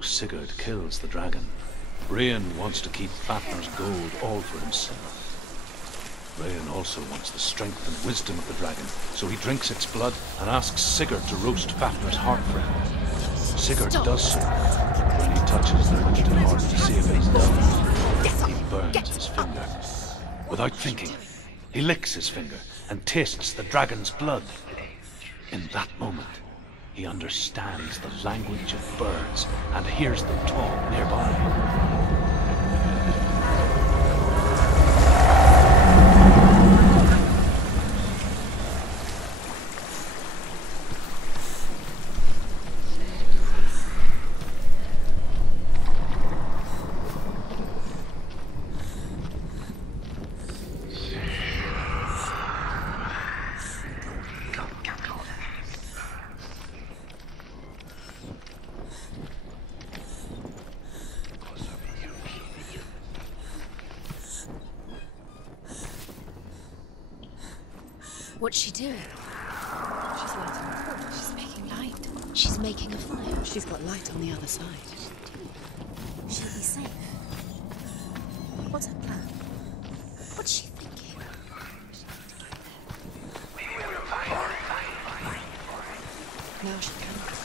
So Sigurd kills the dragon. Rain wants to keep Fafnir's gold all for himself. Rain also wants the strength and wisdom of the dragon, so he drinks its blood and asks Sigurd to roast Fafnir's heart for him. Sigurd does so. When he touches the roasted heart to see if it is done, he burns his finger. Without thinking, he licks his finger and tastes the dragon's blood. In that moment, he understands the language of birds and hears them talk nearby. What's she doing? She's lighting a torch. She's making light. She's making a fire. She's got light on the other side. She'll be safe. What's her plan? What's she thinking? Now she comes.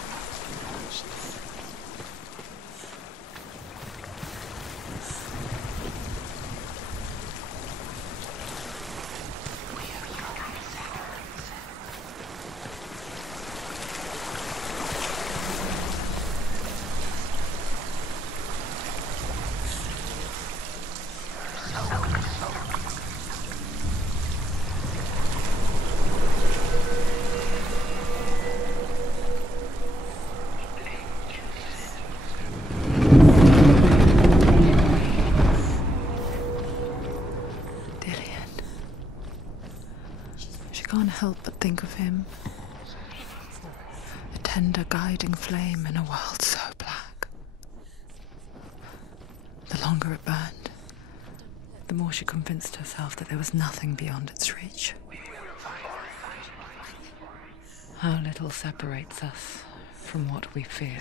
Can't help but think of him. A tender guiding flame in a world so black. The longer it burned, the more she convinced herself that there was nothing beyond its reach. How little separates us from what we fear.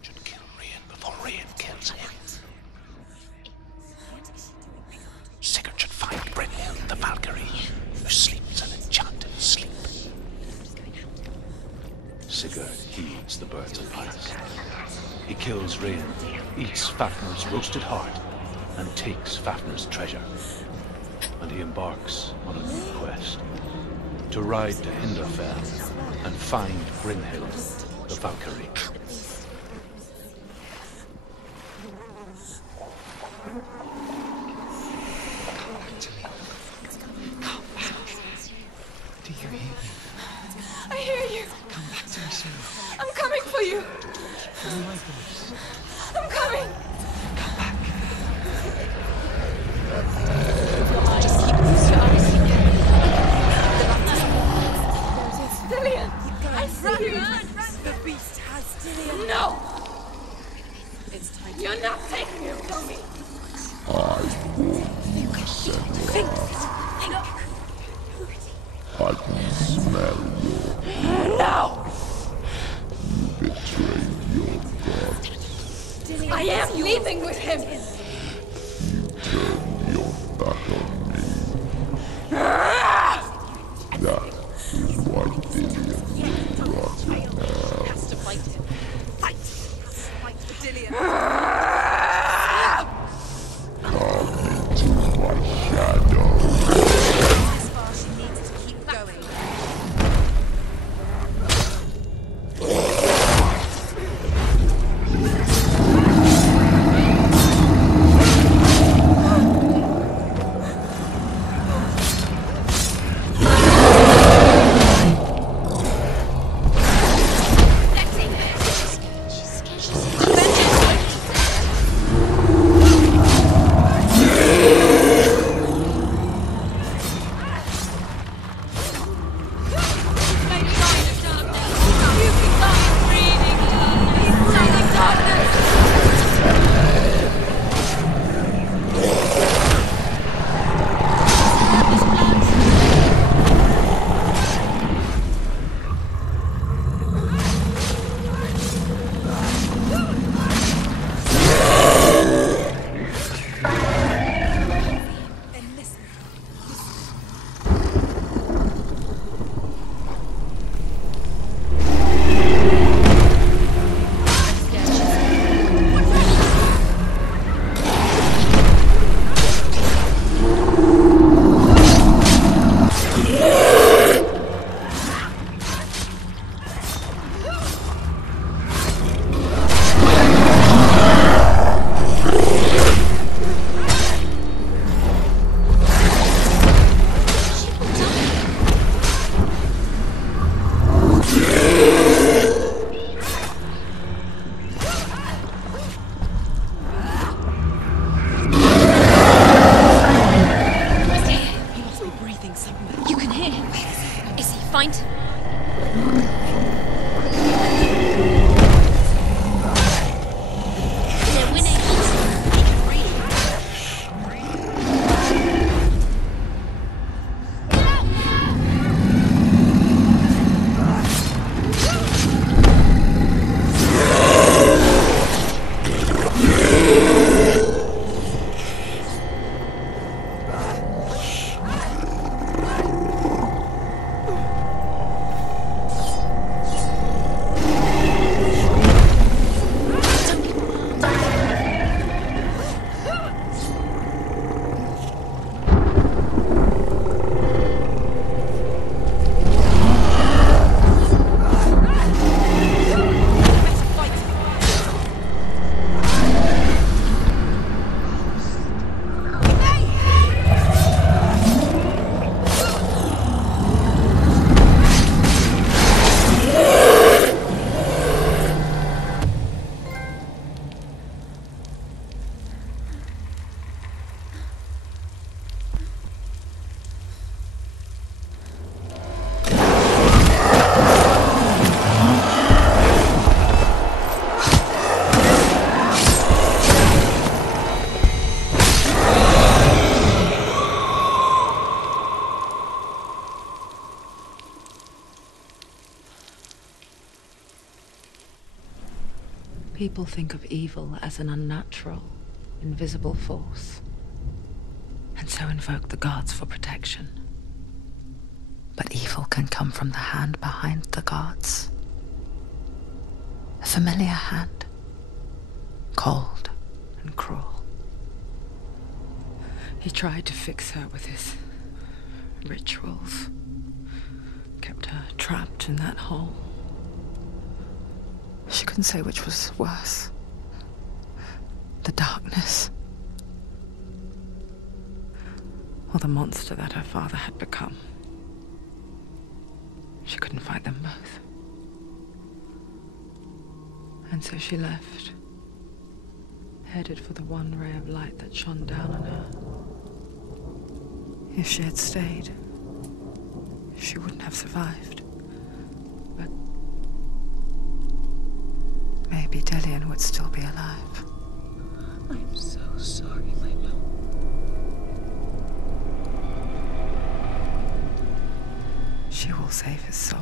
Should kill Rain before Rain kills him. Sigurd should find Brynhild the Valkyrie, who sleeps an enchanted sleep. Sigurd heeds the birds advice. He kills Rain, eats Fafnir's roasted heart, and takes Fafnir's treasure. And he embarks on a new quest, to ride to Hinderfell and find Brynhild the Valkyrie. Do you hear me? I hear you. Come back to me soon. I'm coming for you. Follow my voice. I'm coming. Come back. Just keep your eyes. Dillian, I see you. The beast has Dillian. No, It's time. you're not taking him from me. I can smell No, you betrayed your god. I am leaving with him. You turned your back on me. That is why Dillian will rot in hell. Has to fight him. Fight! Fight for Dillian. Come into my shadow. As far as she needs to keep going. People think of evil as an unnatural, invisible force, and so invoke the gods for protection. But evil can come from the hand behind the gods. A familiar hand, cold and cruel. He tried to fix her with his rituals, kept her trapped in that hole. She couldn't say which was worse. The darkness, or the monster that her father had become. She couldn't fight them both. And so she left, headed for the one ray of light that shone down on her. If she had stayed, she wouldn't have survived. But maybe Dillian would still be alive. I'm so sorry, my love. She will save his soul,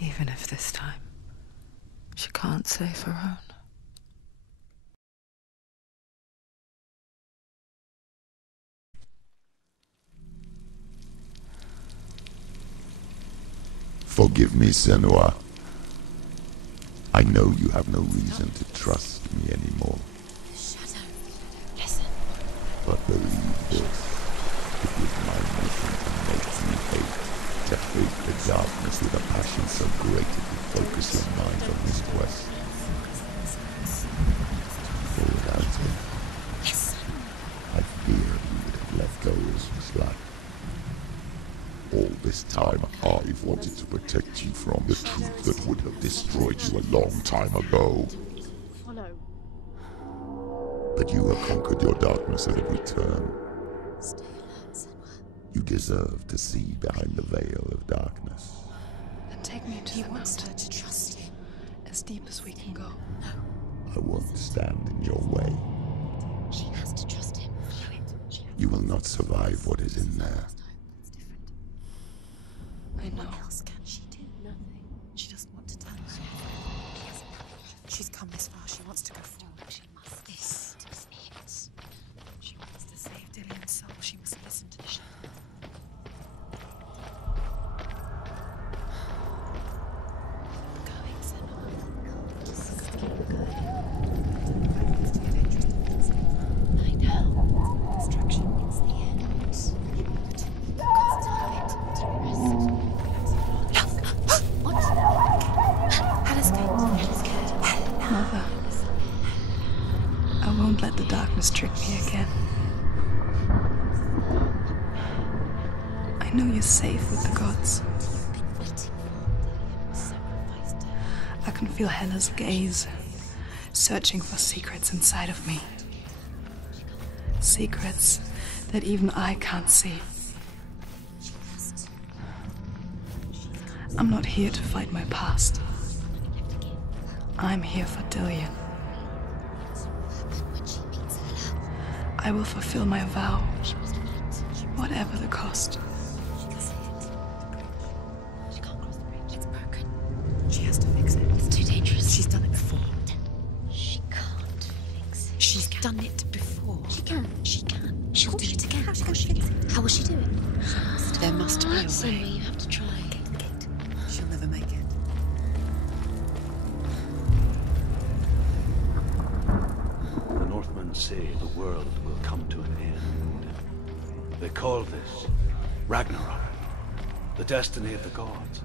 even if this time she can't save her own. Forgive me, Senua. I know you have no reason to trust me anymore. Shadow, listen. But believe this, it was my mission to make you hate, to hate the darkness with a passion so great it would focus your mind on this quest. For without him, I fear you would have let go as you slack. All this time, I've wanted to protect you from the truth that would have destroyed you a long time ago. Follow. But you have conquered your darkness at every turn. Stay alert, Senua. You deserve to see behind the veil of darkness. Then take me to He the wants her mountain, to trust him. as deep as we can go. I won't stand in your way. She has to trust him. You will not survive what is in there. I know. What else can she do? Nothing. She doesn't want to tell him. She's come this far. She wants to go forward. She must. This is it. She wants to save Dillian's soul. She must listen to the shadow. Going, Senua. Just keep going. Lie down. Destruction means the end. Can't have it. To rest. What? Hannah's going. Mother, I won't let the darkness trick me again. I know you're safe with the gods. You've been waiting for Dillian sacrificed her. I can feel Hela's gaze, searching for secrets inside of me. Secrets that even I can't see. I'm not here to fight my past. I'm here for Dillian. When she meets Hela, I will fulfill my vow, she must fight. whatever the cost. She can see it. She can't cross the bridge. It's broken. She has to fix it. It's too dangerous. She's done it before. She can't fix it. She's done it before. She can. She can. She'll do it again. How's she going to fix it? How will she do it? There must be a Senua, way. you have to try. She'll never make it. The Northmen say the world will come to an end. They call this Ragnarok, the destiny of the gods.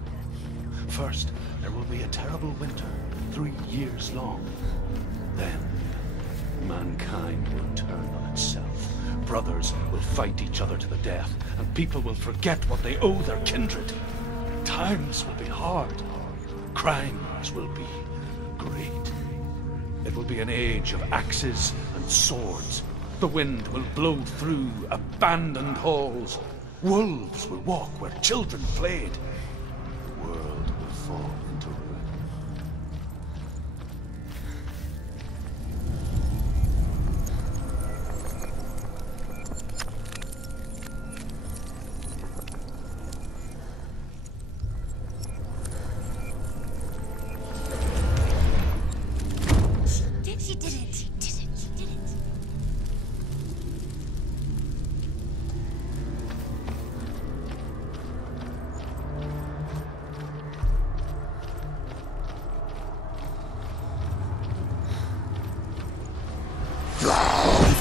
First, there will be a terrible winter, 3 years long. Then, mankind will turn on itself. Brothers will fight each other to the death, and people will forget what they owe their kindred. Times will be hard. Crimes will be great. It will be an age of axes and swords. The wind will blow through abandoned halls. Wolves will walk where children played. The world will fall into ruin.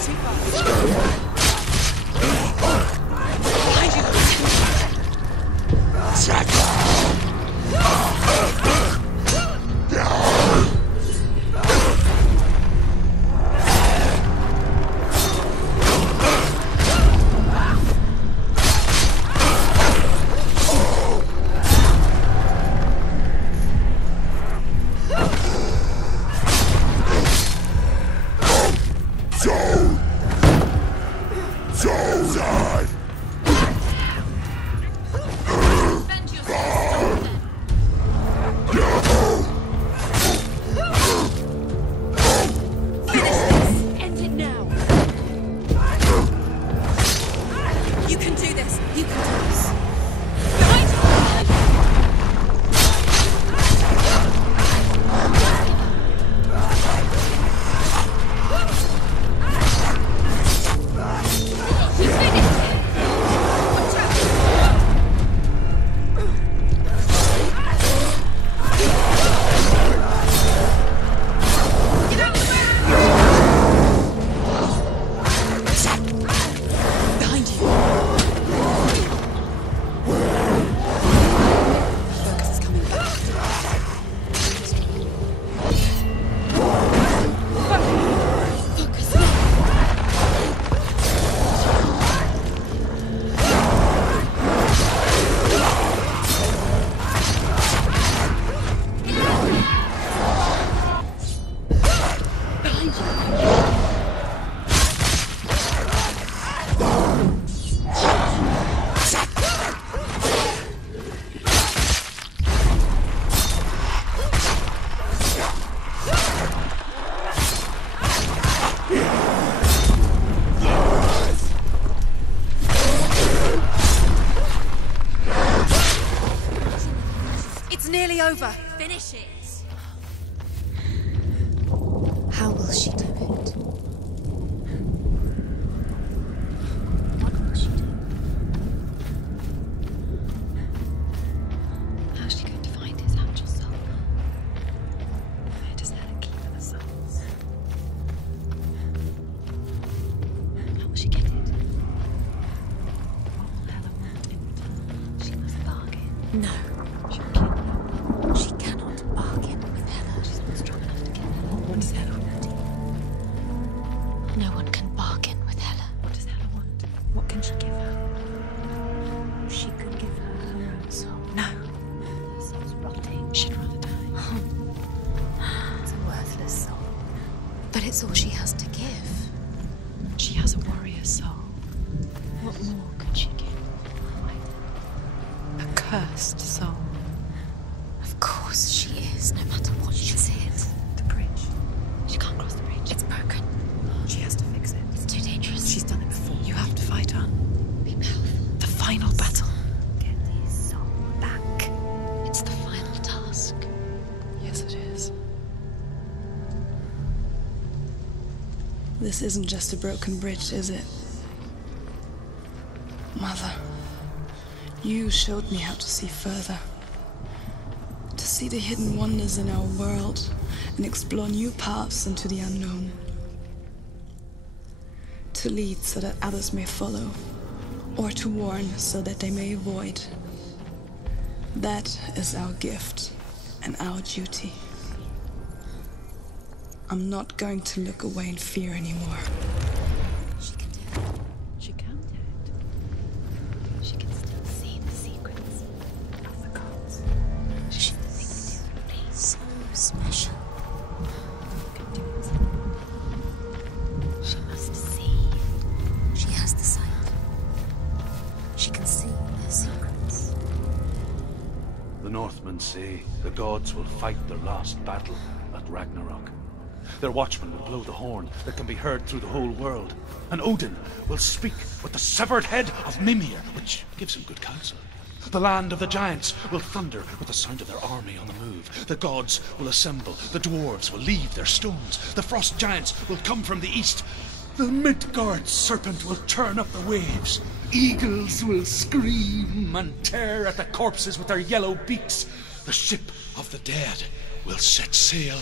too fast. Behind over. Finish it. How will she do it? What will she do? How's she going to find his actual soul? Where does Helen keep her souls? How will she get it? What will Helen want in return? She must bargain. No. She'll kill her. She cannot bargain with Hela. She's not strong enough to kill her. What does Hela want? No one can bargain with Hela. What does Hela want? What can she give her? She could give her her own soul. No. Her soul's rotting. She'd rather die. It's a worthless soul. But it's all she has to give. She has a warrior soul. What more could she give? A cursed soul. Of course she is, no matter what she says. The bridge. She can't cross the bridge. It's broken. She has to fix it. It's too dangerous. She's done it before. You have to fight her. Be powerful. The final battle. Get his soul back. It's the final task. Yes, it is. This isn't just a broken bridge, is it? Mother, you showed me how to see further. To see the hidden wonders in our world and explore new paths into the unknown. To lead so that others may follow, or to warn so that they may avoid. That is our gift and our duty. I'm not going to look away in fear anymore. She can do it. She can do it. She can still see the secrets Of the gods. She's distinctively so special. Can do it. She must see. She has the sight. She can see their secrets. The Northmen say the gods will fight their last battle at Ragnarok. Their watchmen will blow the horn that can be heard through the whole world. And Odin will speak with the severed head of Mimir, which gives him good counsel. The land of the giants will thunder with the sound of their army on the move. The gods will assemble. The dwarves will leave their stones. The frost giants will come from the east. The Midgard serpent will turn up the waves. Eagles will scream and tear at the corpses with their yellow beaks. The ship of the dead will set sail.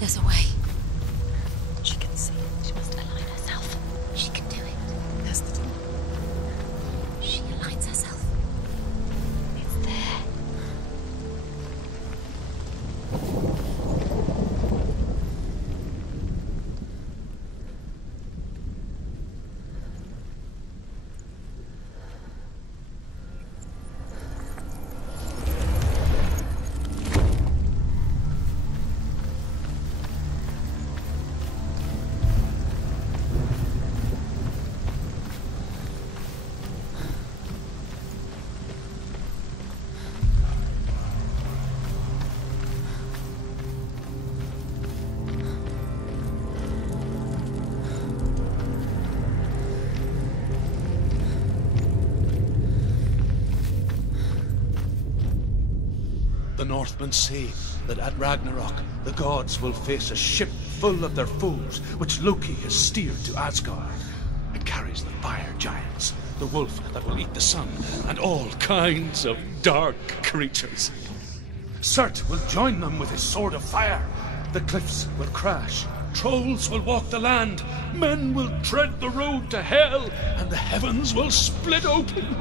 There's a way. She can see. She must align herself. She can do it. There's the door. She aligns herself. It's there. The Northmen say that at Ragnarok, the gods will face a ship full of their foes, which Loki has steered to Asgard. It carries the fire giants, the wolf that will eat the sun, and all kinds of dark creatures. Surt will join them with his sword of fire. The cliffs will crash, trolls will walk the land, men will tread the road to hell, and the heavens will split open.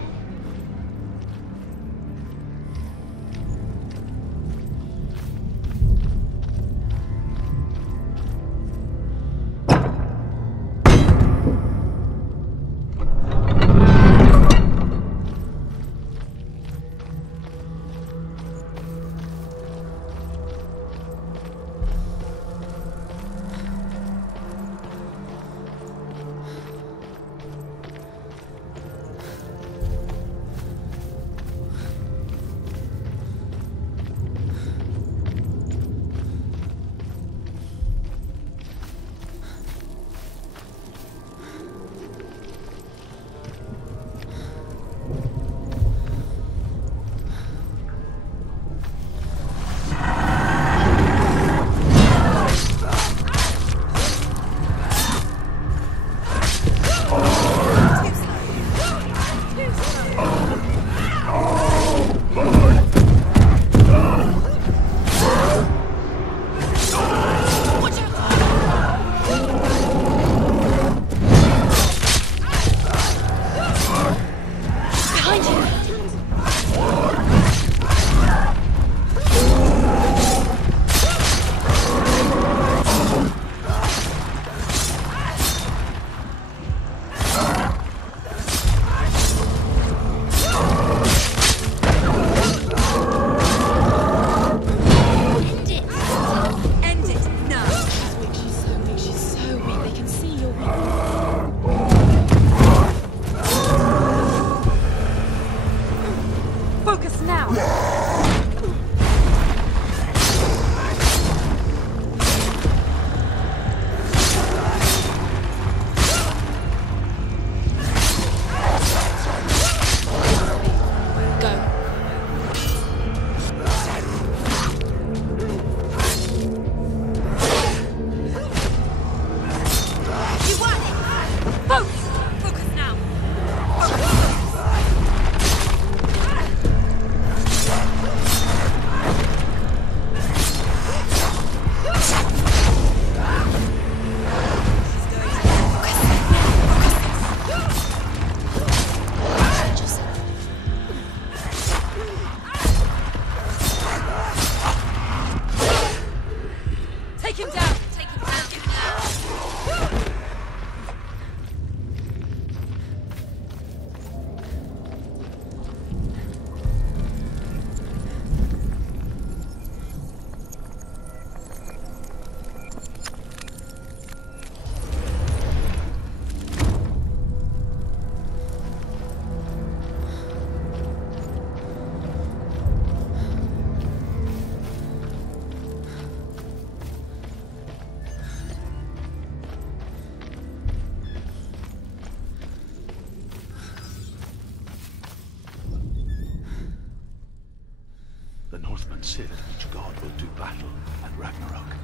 Northmen say that each god will do battle at Ragnarok.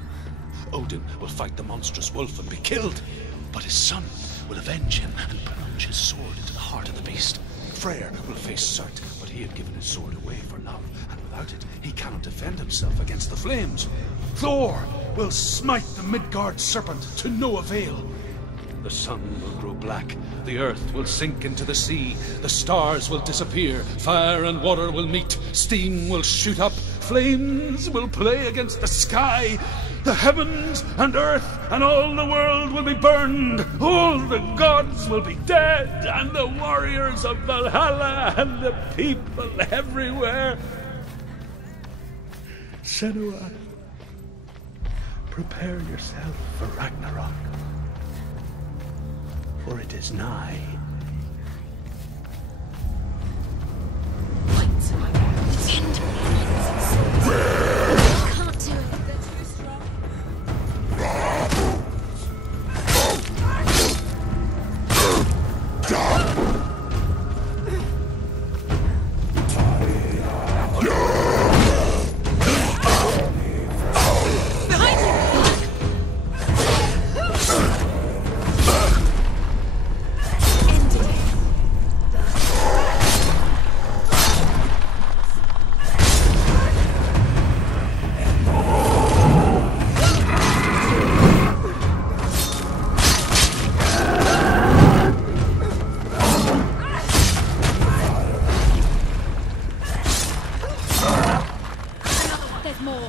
Odin will fight the monstrous wolf and be killed, but his son will avenge him and plunge his sword into the heart of the beast. Freyr will face Surt, but he had given his sword away for love, and without it, he cannot defend himself against the flames. Thor will smite the Midgard serpent to no avail. The sun will grow black, the earth will sink into the sea, the stars will disappear, fire and water will meet, steam will shoot up, flames will play against the sky, the heavens and earth and all the world will be burned, all the gods will be dead, and the warriors of Valhalla and the people everywhere. Senua, prepare yourself for Ragnarok, for it is nigh. Can't do it. They're too strong.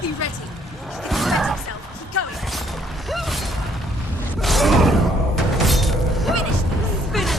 Be ready. Protect yourself. Keep going. Finish this.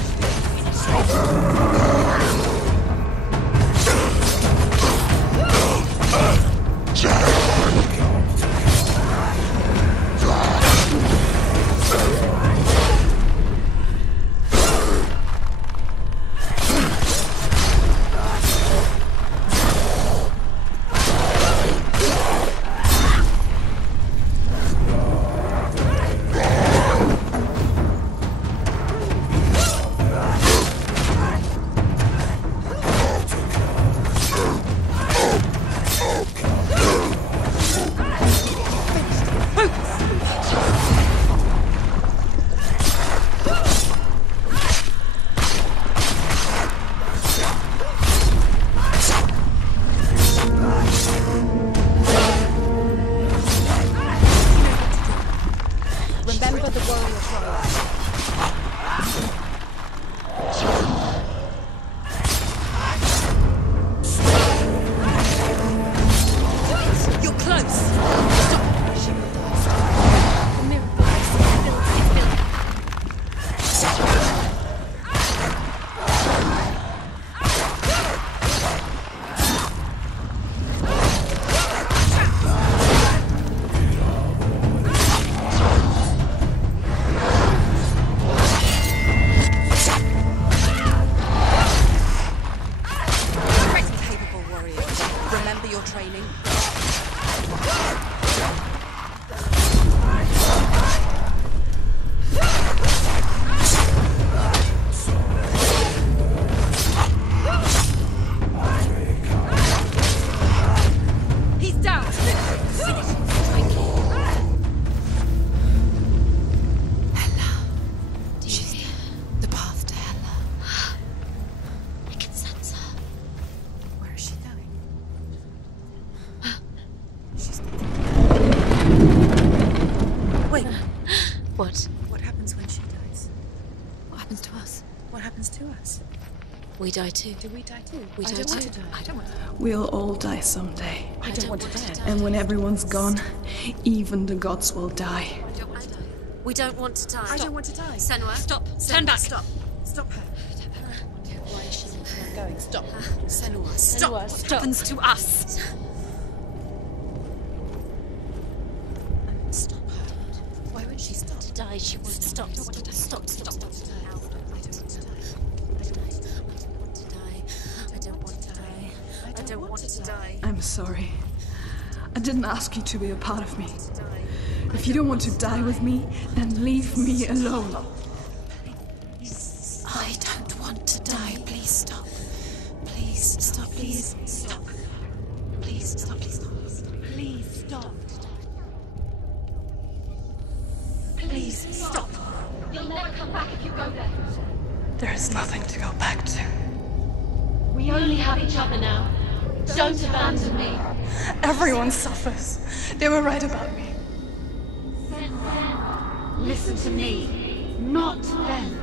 Remember the warrior trial. You're close. Stop. The miracle is built. Remember your training. He's down. Hela. She's the path to Hela. I can sense her. Where is she going? Wait. What? What happens when she dies? What happens to us? What happens to us? We die too. Do we die too? We I die don't want too. to die. I don't want to die. We'll all die someday. I don't want to die. And when everyone's gone, even the gods will die. I don't want to die. We don't want to die. I don't want to die. Senua. Stop. Turn back. Stop. Stop her. Why is she not Going. Stop. Senua. Stop. What happens to us? Stop her. Why won't she stop? to die? She won't stop. Stop. Stop. I don't want to die. I don't want to die. I don't want to die. I'm sorry. I didn't ask you to be a part of me. If you don't want to die with me, then leave me alone. I don't want to die. Please stop. Please stop. Please stop. Please stop. Please stop. Please stop. Please stop. You'll never come back if you go there. There is nothing to go back to. We only have each other now. Don't abandon me. Everyone suffers. They were right about me. listen to me, not them.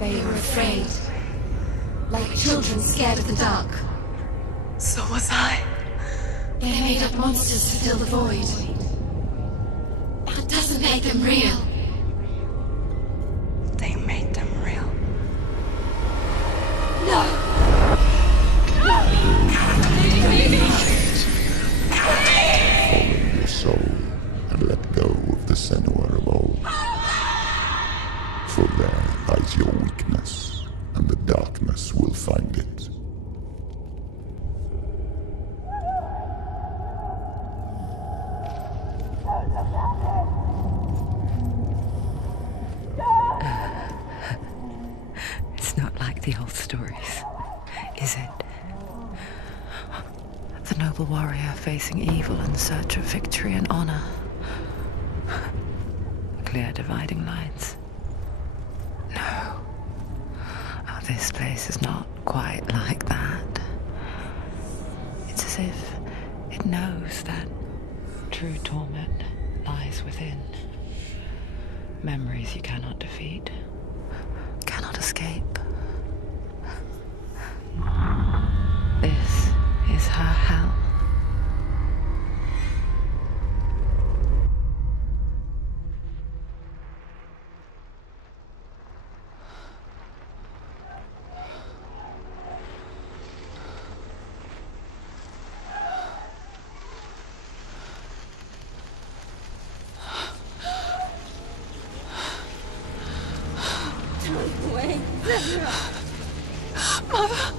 They were afraid. Like children scared of the dark. So was I. They made up monsters to fill the void. That doesn't make them real. They made them real. No! Follow your soul and let go of the Senua of old. For there lies your weakness, and the darkness will find it. It's not like the old stories, is it? The noble warrior facing evil in search of victory and honor. Clear dividing lines. No. Oh, this place is not quite like that. It's as if it knows that true torment lies within. Memories you cannot defeat, cannot escape. This is her hell. Wait, Mother!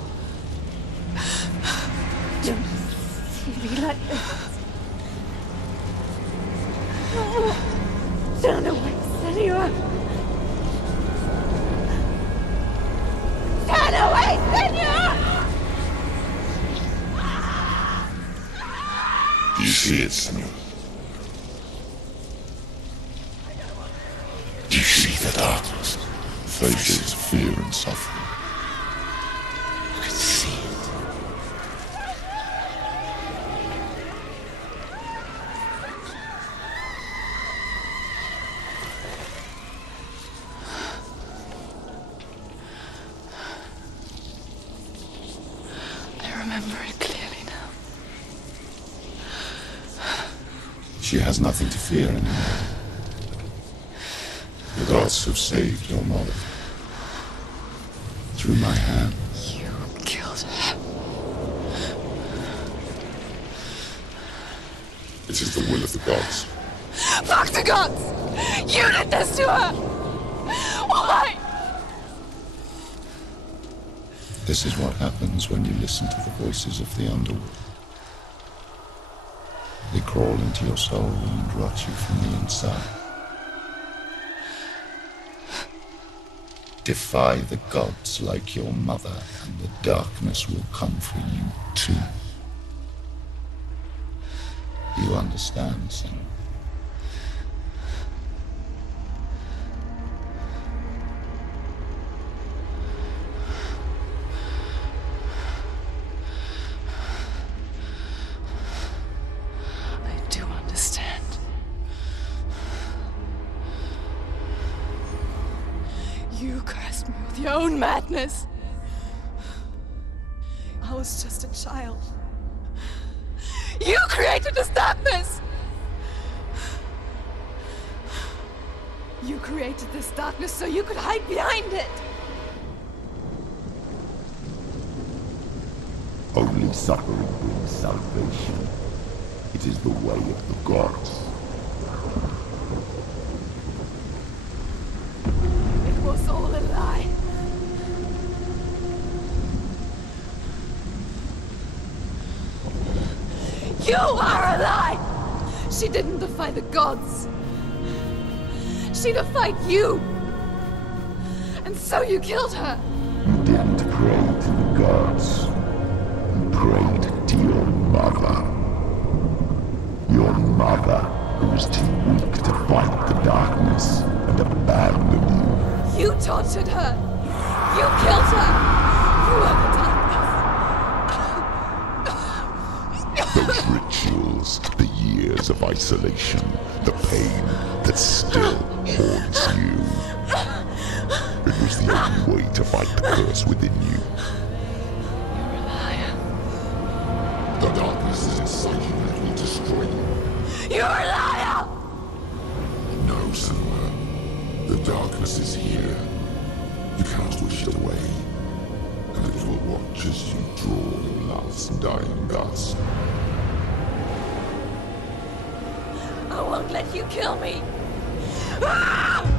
don't see me like this. Turn away, Senua! Turn away, Senua! Do you see it, Senua? Do you see the darkness? Faces of fear and suffering. I can see it. I remember it clearly now. She has nothing to fear anymore. The gods have saved your mother. Through my hand. You killed her. It is the will of the gods. Fuck the gods! You did this to her! Why? This is what happens when you listen to the voices of the underworld. They crawl into your soul and rot you from the inside. Defy the gods like your mother, and the darkness will come for you too. You understand, son? I do understand. You cursed me with your own madness. I was just a child. You created this darkness! You created this darkness so you could hide behind it! Only suffering brings salvation. It is the way of the gods. It was all a lie. You are a lie! She didn't defy the gods. She defied you! And so you killed her! You didn't pray to the gods. You prayed to your mother. Your mother, who was too weak to fight the darkness and abandon you. You tortured her! You killed her! You are the darkness! Those rich rituals, the years of isolation, the pain that still haunts you. It was the only way to fight the curse within you. You're a liar. The darkness is inside you and it will destroy you. You're a liar! No, Senua. The darkness is here. You cannot wish it away. And it will watch as you draw your last dying gasp. I won't let you kill me! Ah!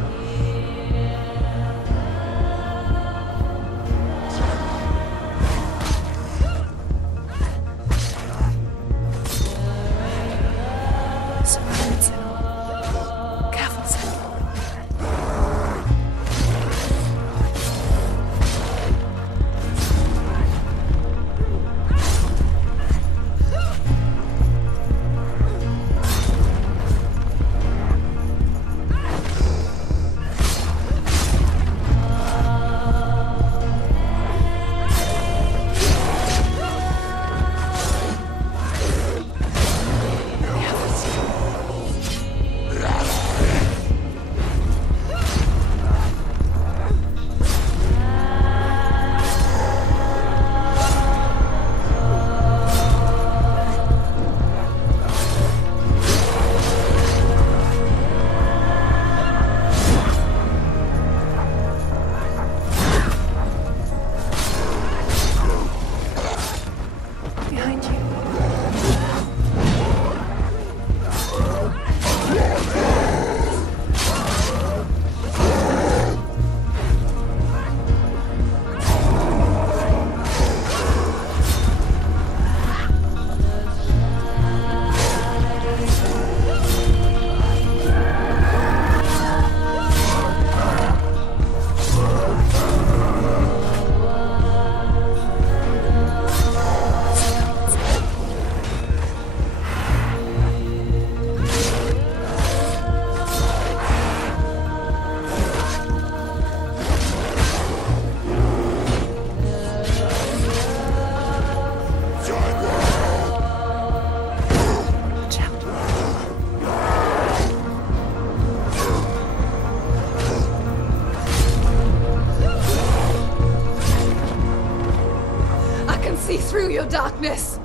Through your darkness.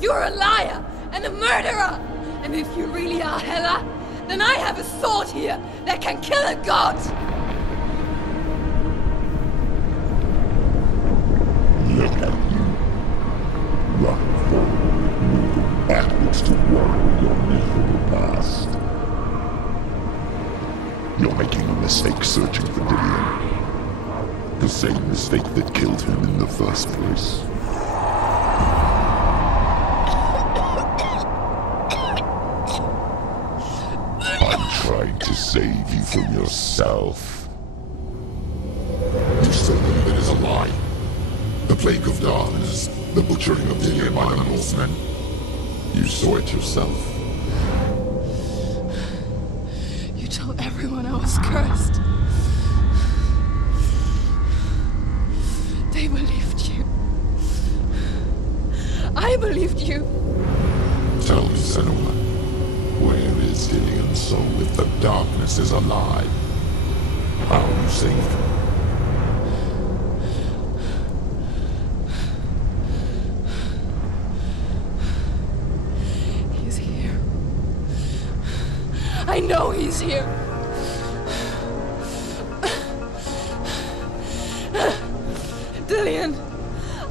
You're a liar and a murderer. And if you really are Hela, then I have a sword here that can kill a god. Look at you. Run forward, backwards to warn your miserable past. You're making a mistake searching for Dillion. The same mistake that killed him in the first place. Trying to save you from yourself. You still believe it is a lie. The plague of darkness, the butchering of Dillion by the Northmen. You saw it yourself. You told everyone I was cursed. They believed you. I believed you. Tell me, Senua. Where is Dillion's soul if the darkness is alive? How you saved him? He's here. I know he's here. Dillion,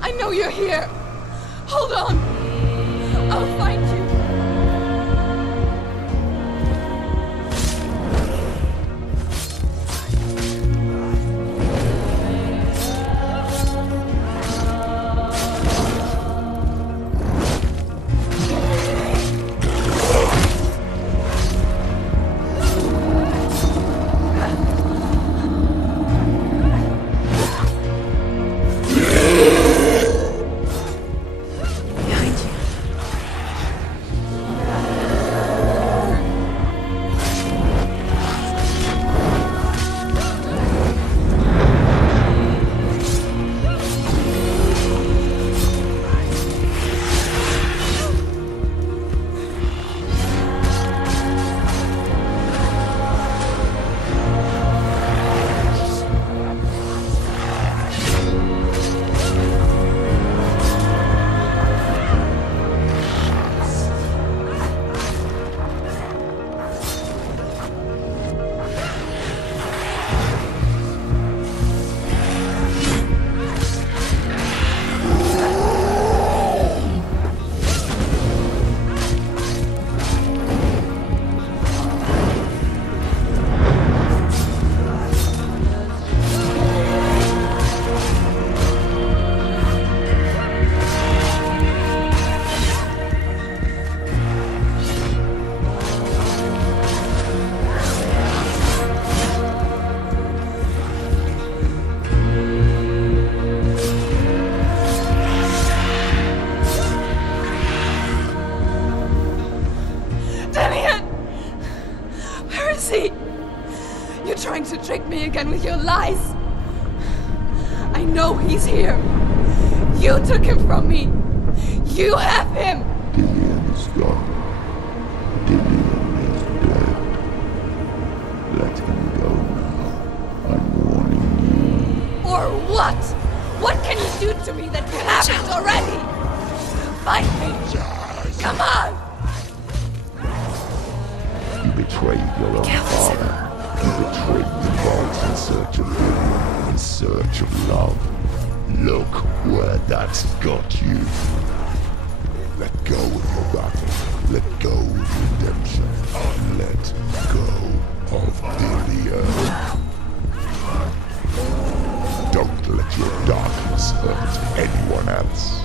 I know you're here. Hold on. I'll find you. Behind me again with your lies. I know he's here. You took him from me. You have him. Dillian is gone. Dillian is dead. Let him go now. I'm warning you. Or what? What can you do to me that you haven't already? Fight me! Come on! You betrayed your own father. You betrayed the gods in search of Dillian, in search of love. Look where that's got you. Let go of your battle. Let go of redemption. And let go of Dillian. Don't let your darkness hurt anyone else.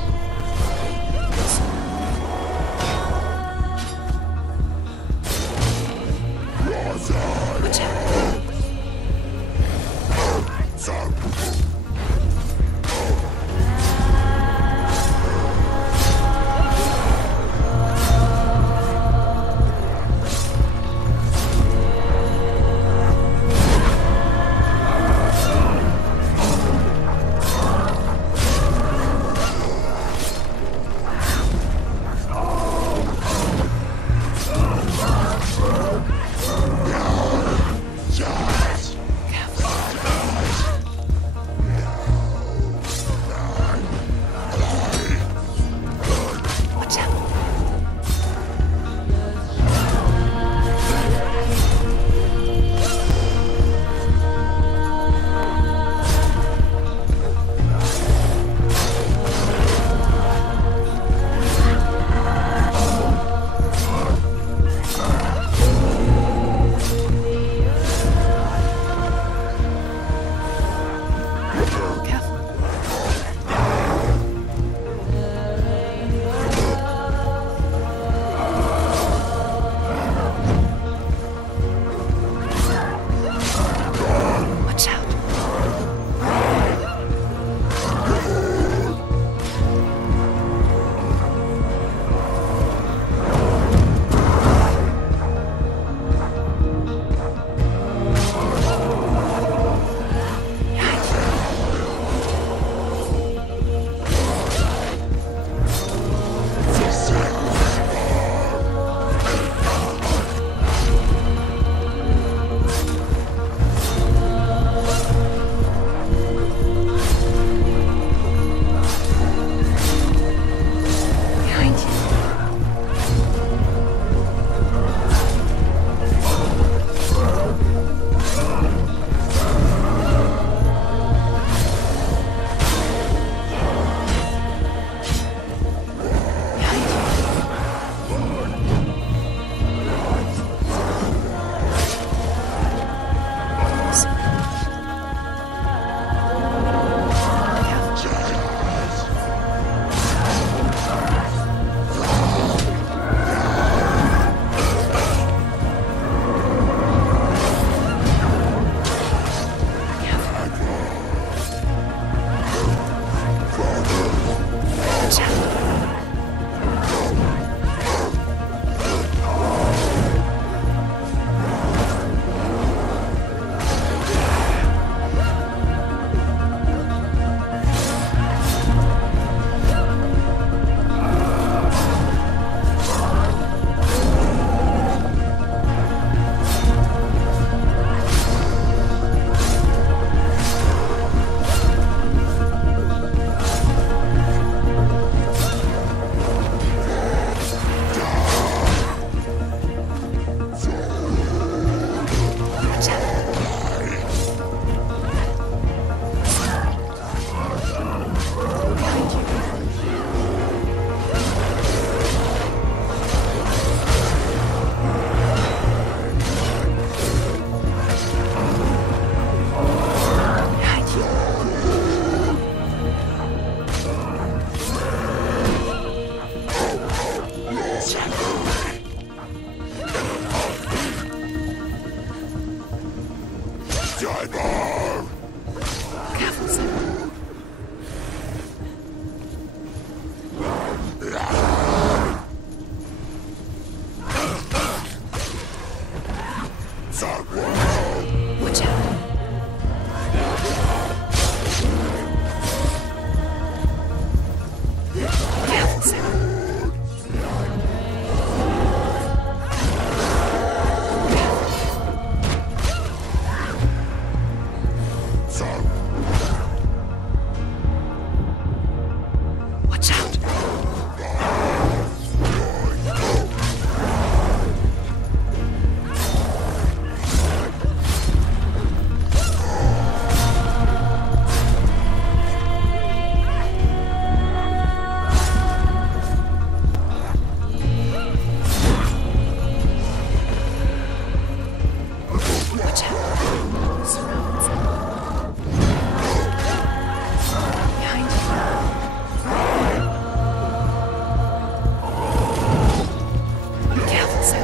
Let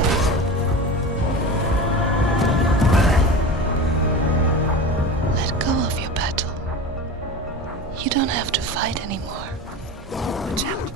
go of your battle. You don't have to fight anymore. Watch out.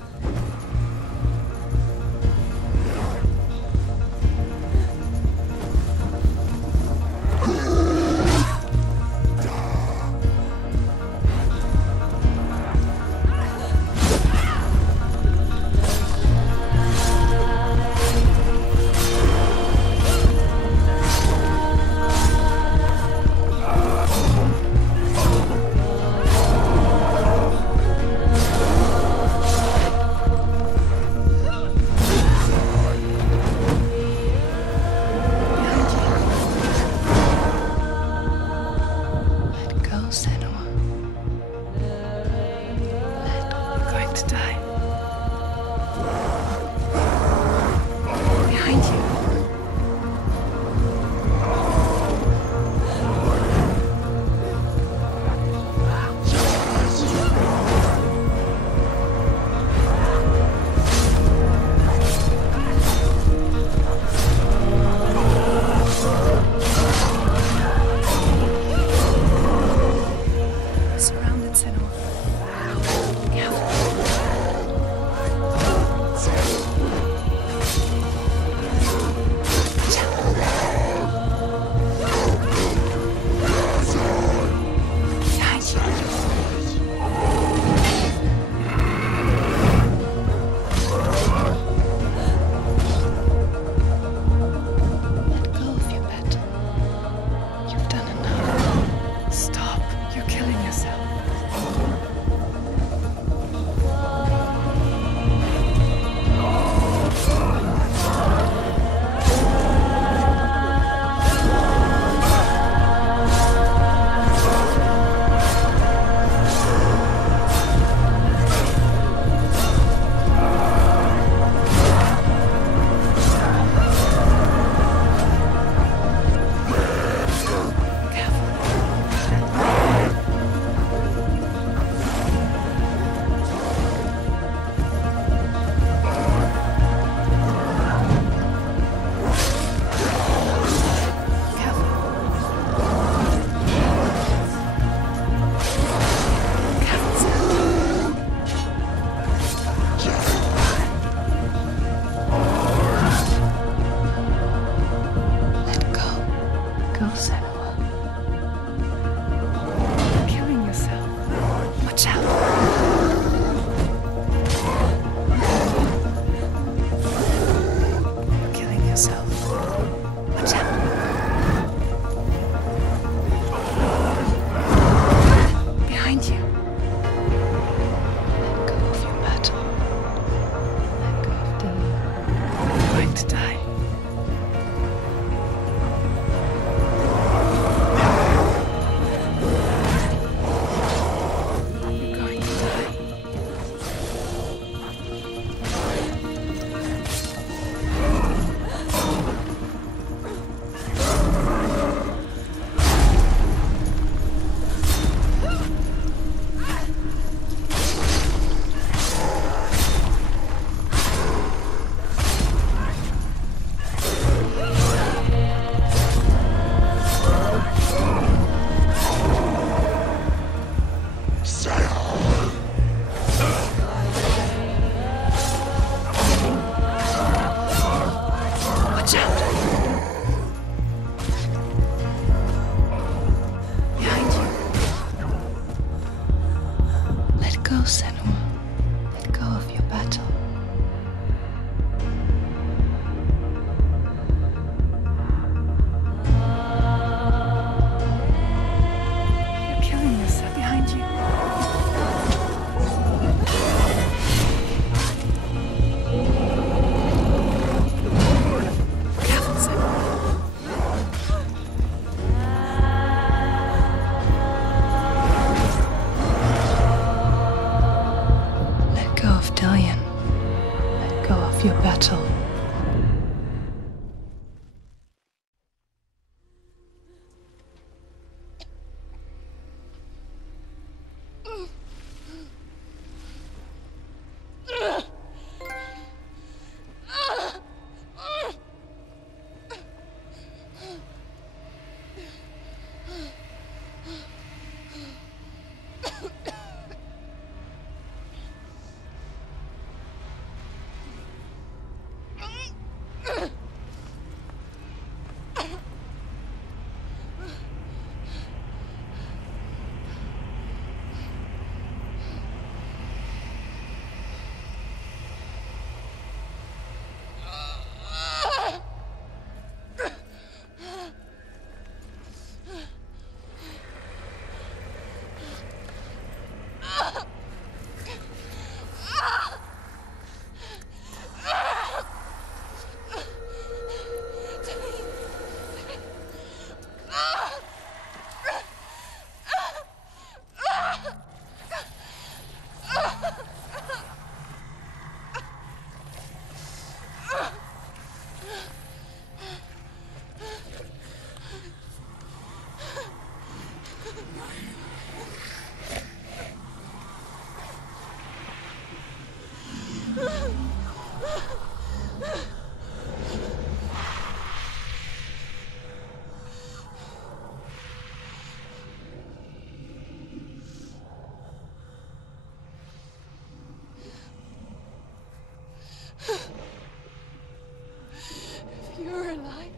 you're alive.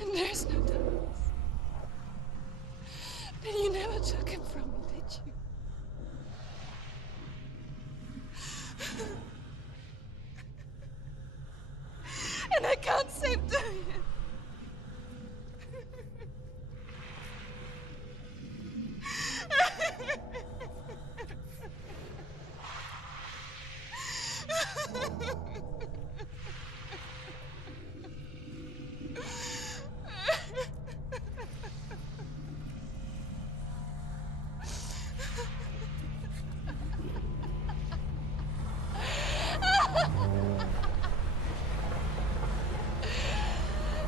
And there's no darkness. Then you never took him from me, did you? And I can't save Dorian.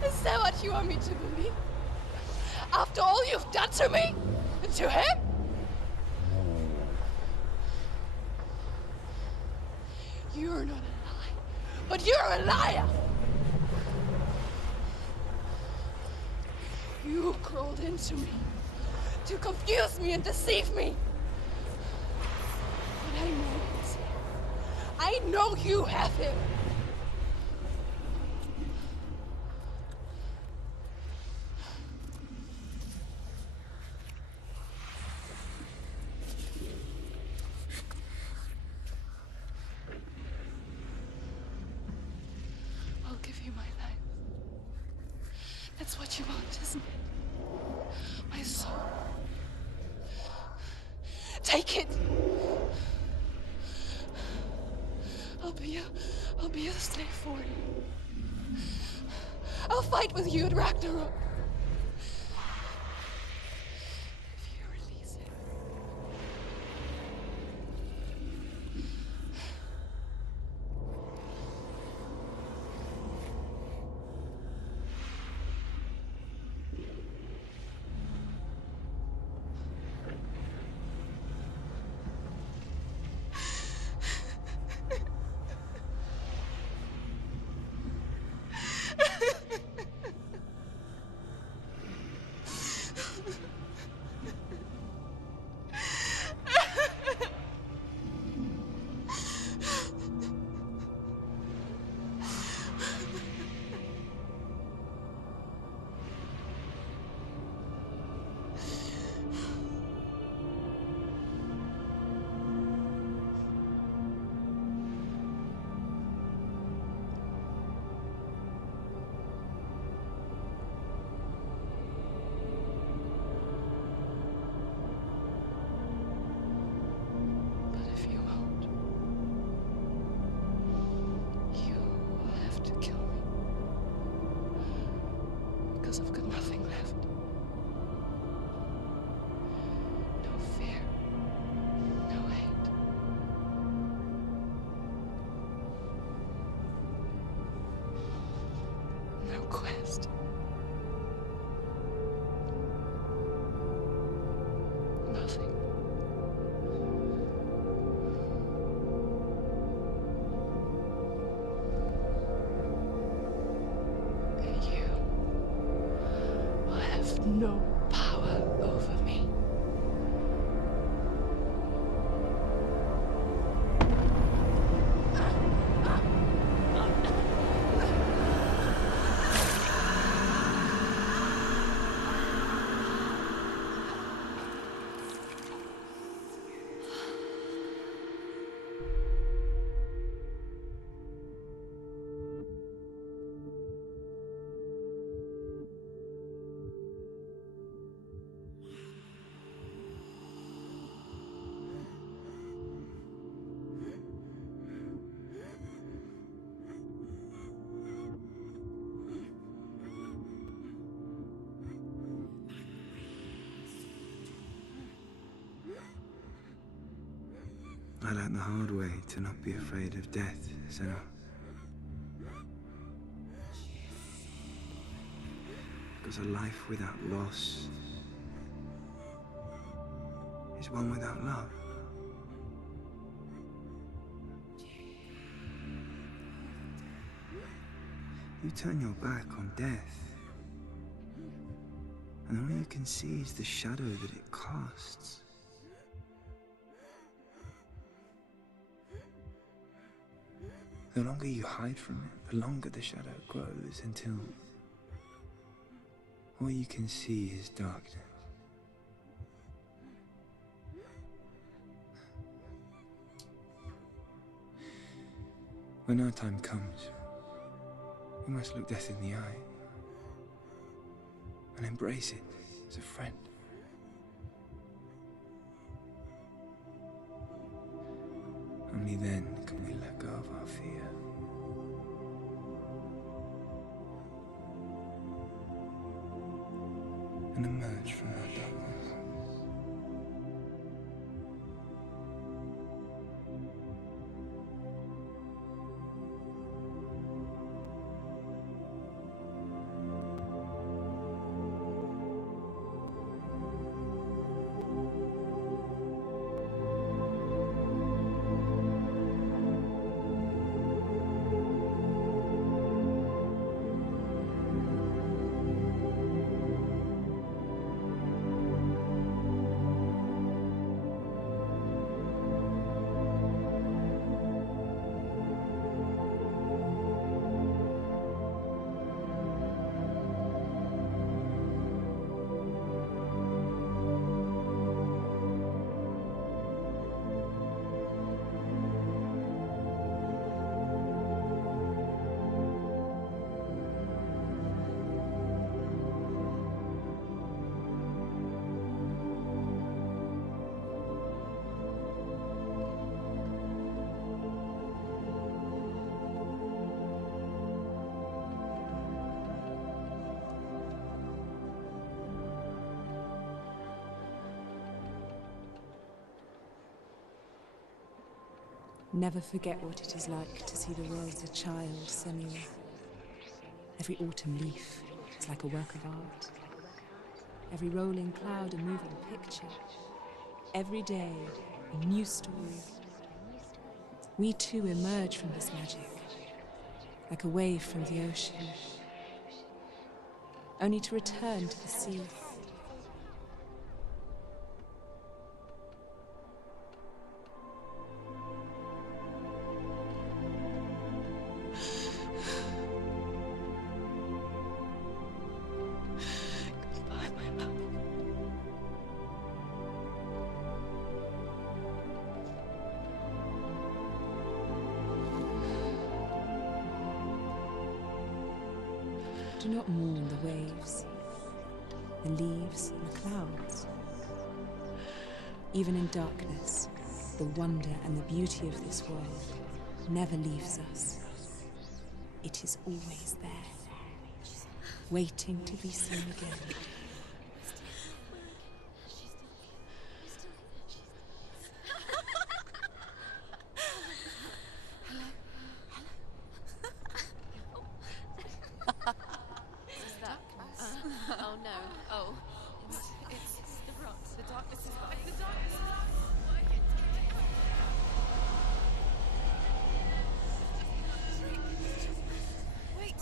Is that what you want me to believe? After all you've done to me? And to him? You're not a lie, but you're a liar! You crawled into me to confuse me and deceive me. But I know he's here. I know you have him. I'll give you my life. That's what you want, isn't it? My soul. Take it. I'll be your slave for you. I'll fight with you at Ragnarok. If you release him. I've got nothing left. No fear. No hate. No quest. Nothing. No power over me. I learned the hard way to not be afraid of death, Senua. Because a life without loss is one without love. You turn your back on death, and all you can see is the shadow that it casts. The longer you hide from it, the longer the shadow grows until all you can see is darkness. When our time comes, we must look death in the eye and embrace it as a friend. Only then can we let go of our fear. And emerge from our darkness. Never forget what it is like to see the world as a child, Senua. Every autumn leaf is like a work of art. Every rolling cloud a moving picture. Every day a new story. We too emerge from this magic, like a wave from the ocean, only to return to the sea. Do not mourn the waves, the leaves, and the clouds. Even in darkness, the wonder and the beauty of this world never leaves us. It is always there, waiting to be seen again. Oh no. Oh. It's the rot. The darkness is back. The darkness is back. Wait.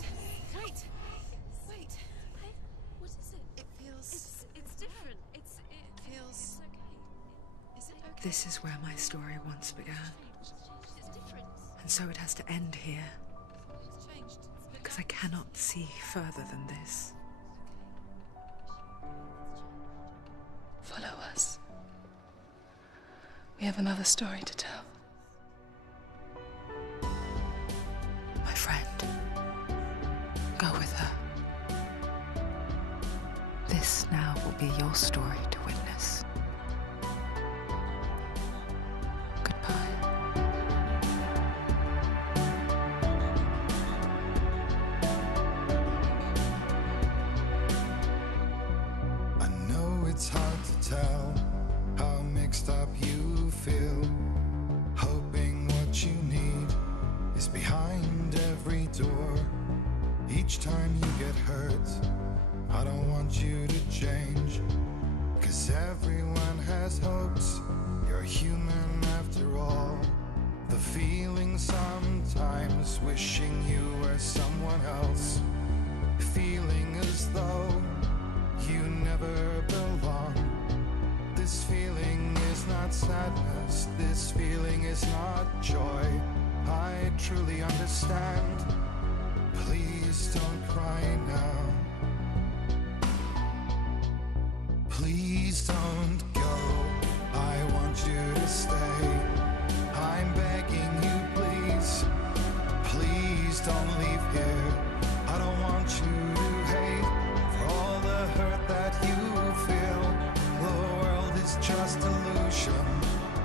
What is it? It feels... It's different. It feels... okay. Is it okay? This is where my story once began. It's different. And so it has to end here. It's changed. Because I cannot see further than this. Follow us. We have another story to tell. My friend, go with her. This now will be your story to witness. Goodbye. I know it's hard to tell how mixed up you feel, hoping what you need is behind every door. Each time you get hurt, I don't want you to change, 'cause everyone has hopes. You're human after all. The feeling sometimes wishing you were someone else, feeling as though you never belong. This feeling is not sadness, this feeling is not joy. I I truly understand. Please don't cry now. Please don't go. I want you to stay. I'm begging you, please. Please don't leave here. I don't want you to hate for all the hurt that you feel. The world is just illusion,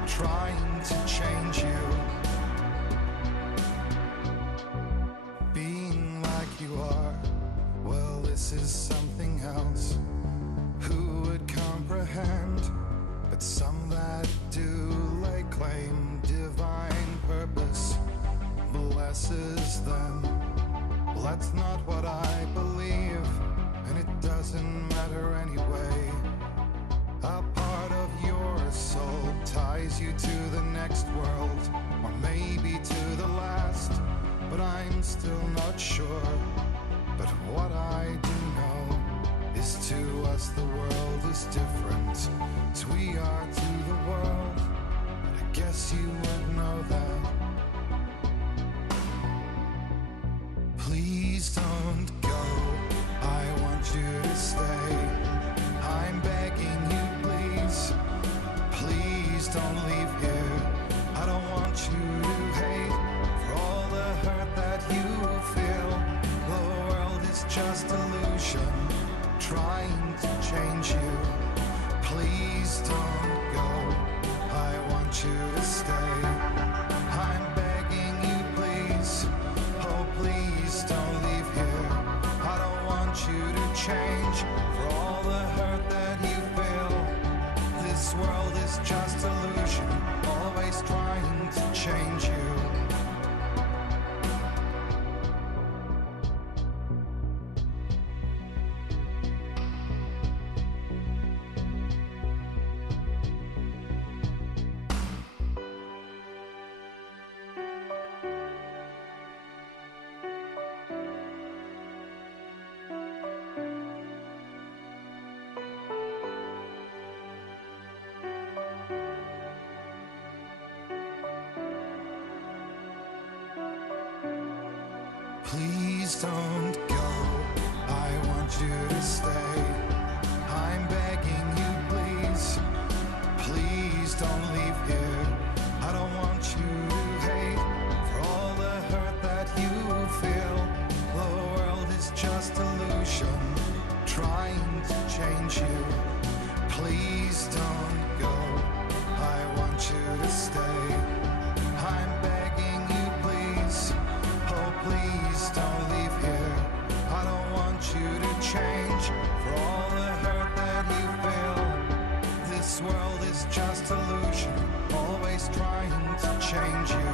trying to change you. Being like you are, well, this is something else. Who would comprehend? But some that do lay claim divine purpose blesses them. Well, that's not what I believe, and it doesn't matter anyway. A part of your soul ties you to the next world, or maybe to the last, but I'm still not sure. But what I do know is to us the world is different as we are to the world. I guess you would know that. Please don't go. I want you to stay. I'm begging you, please. Please don't leave here. I don't want you to hate for all the hurt that you feel. The world is just illusion, trying to change you. Please don't go. I want you to stay. I'm begging you, please. Oh, please don't leave here. I don't want you to change for all the hurt that you feel. This world is just illusion, always trying to change you. Please don't go. I want you to stay. I'm begging you, please. Please don't leave here. I don't want you to hate for all the hurt that you feel. The world is just illusion, trying to change you. Please don't go. I want you to stay. I'm begging you, please. Oh, please don't leave here. I don't want you to change for all the hurt that you feel. This world is just illusion, always trying to change you.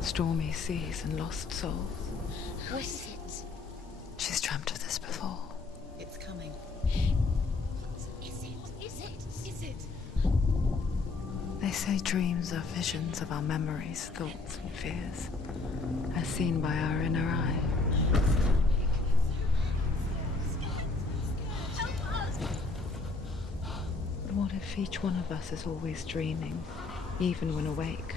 stormy seas and lost souls. Who is it? She's dreamt of this before. It's coming. Is it? They say dreams are visions of our memories, thoughts and fears, as seen by our inner eye. But what if each one of us is always dreaming, even when awake?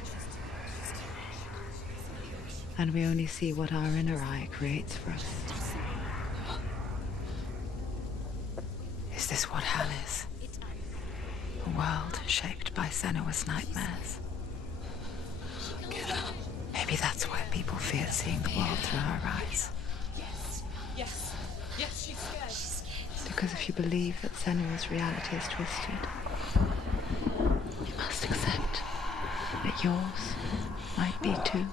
And we only see what our inner eye creates for us. Is this what hell is? A world shaped by Senua's nightmares. Maybe that's why people fear seeing the world through her eyes. Yes, she's scared. Because if you believe that Senua's reality is twisted, you must accept that yours might be too.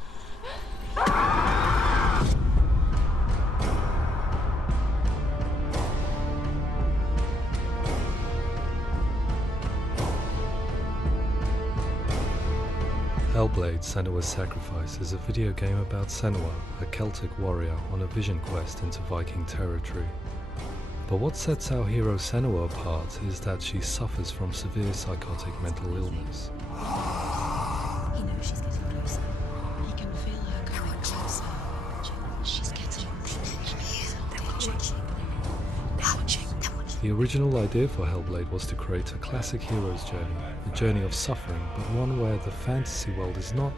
Hellblade Senua's Sacrifice is a video game about Senua, a Celtic warrior on a vision quest into Viking territory. But what sets our hero Senua apart is that she suffers from severe psychotic mental illness. He knows she's getting closer. He can feel her coming closer. She's getting closer. They're watching. The original idea for Hellblade was to create a classic hero's journey, a journey of suffering, but one where the fantasy world is not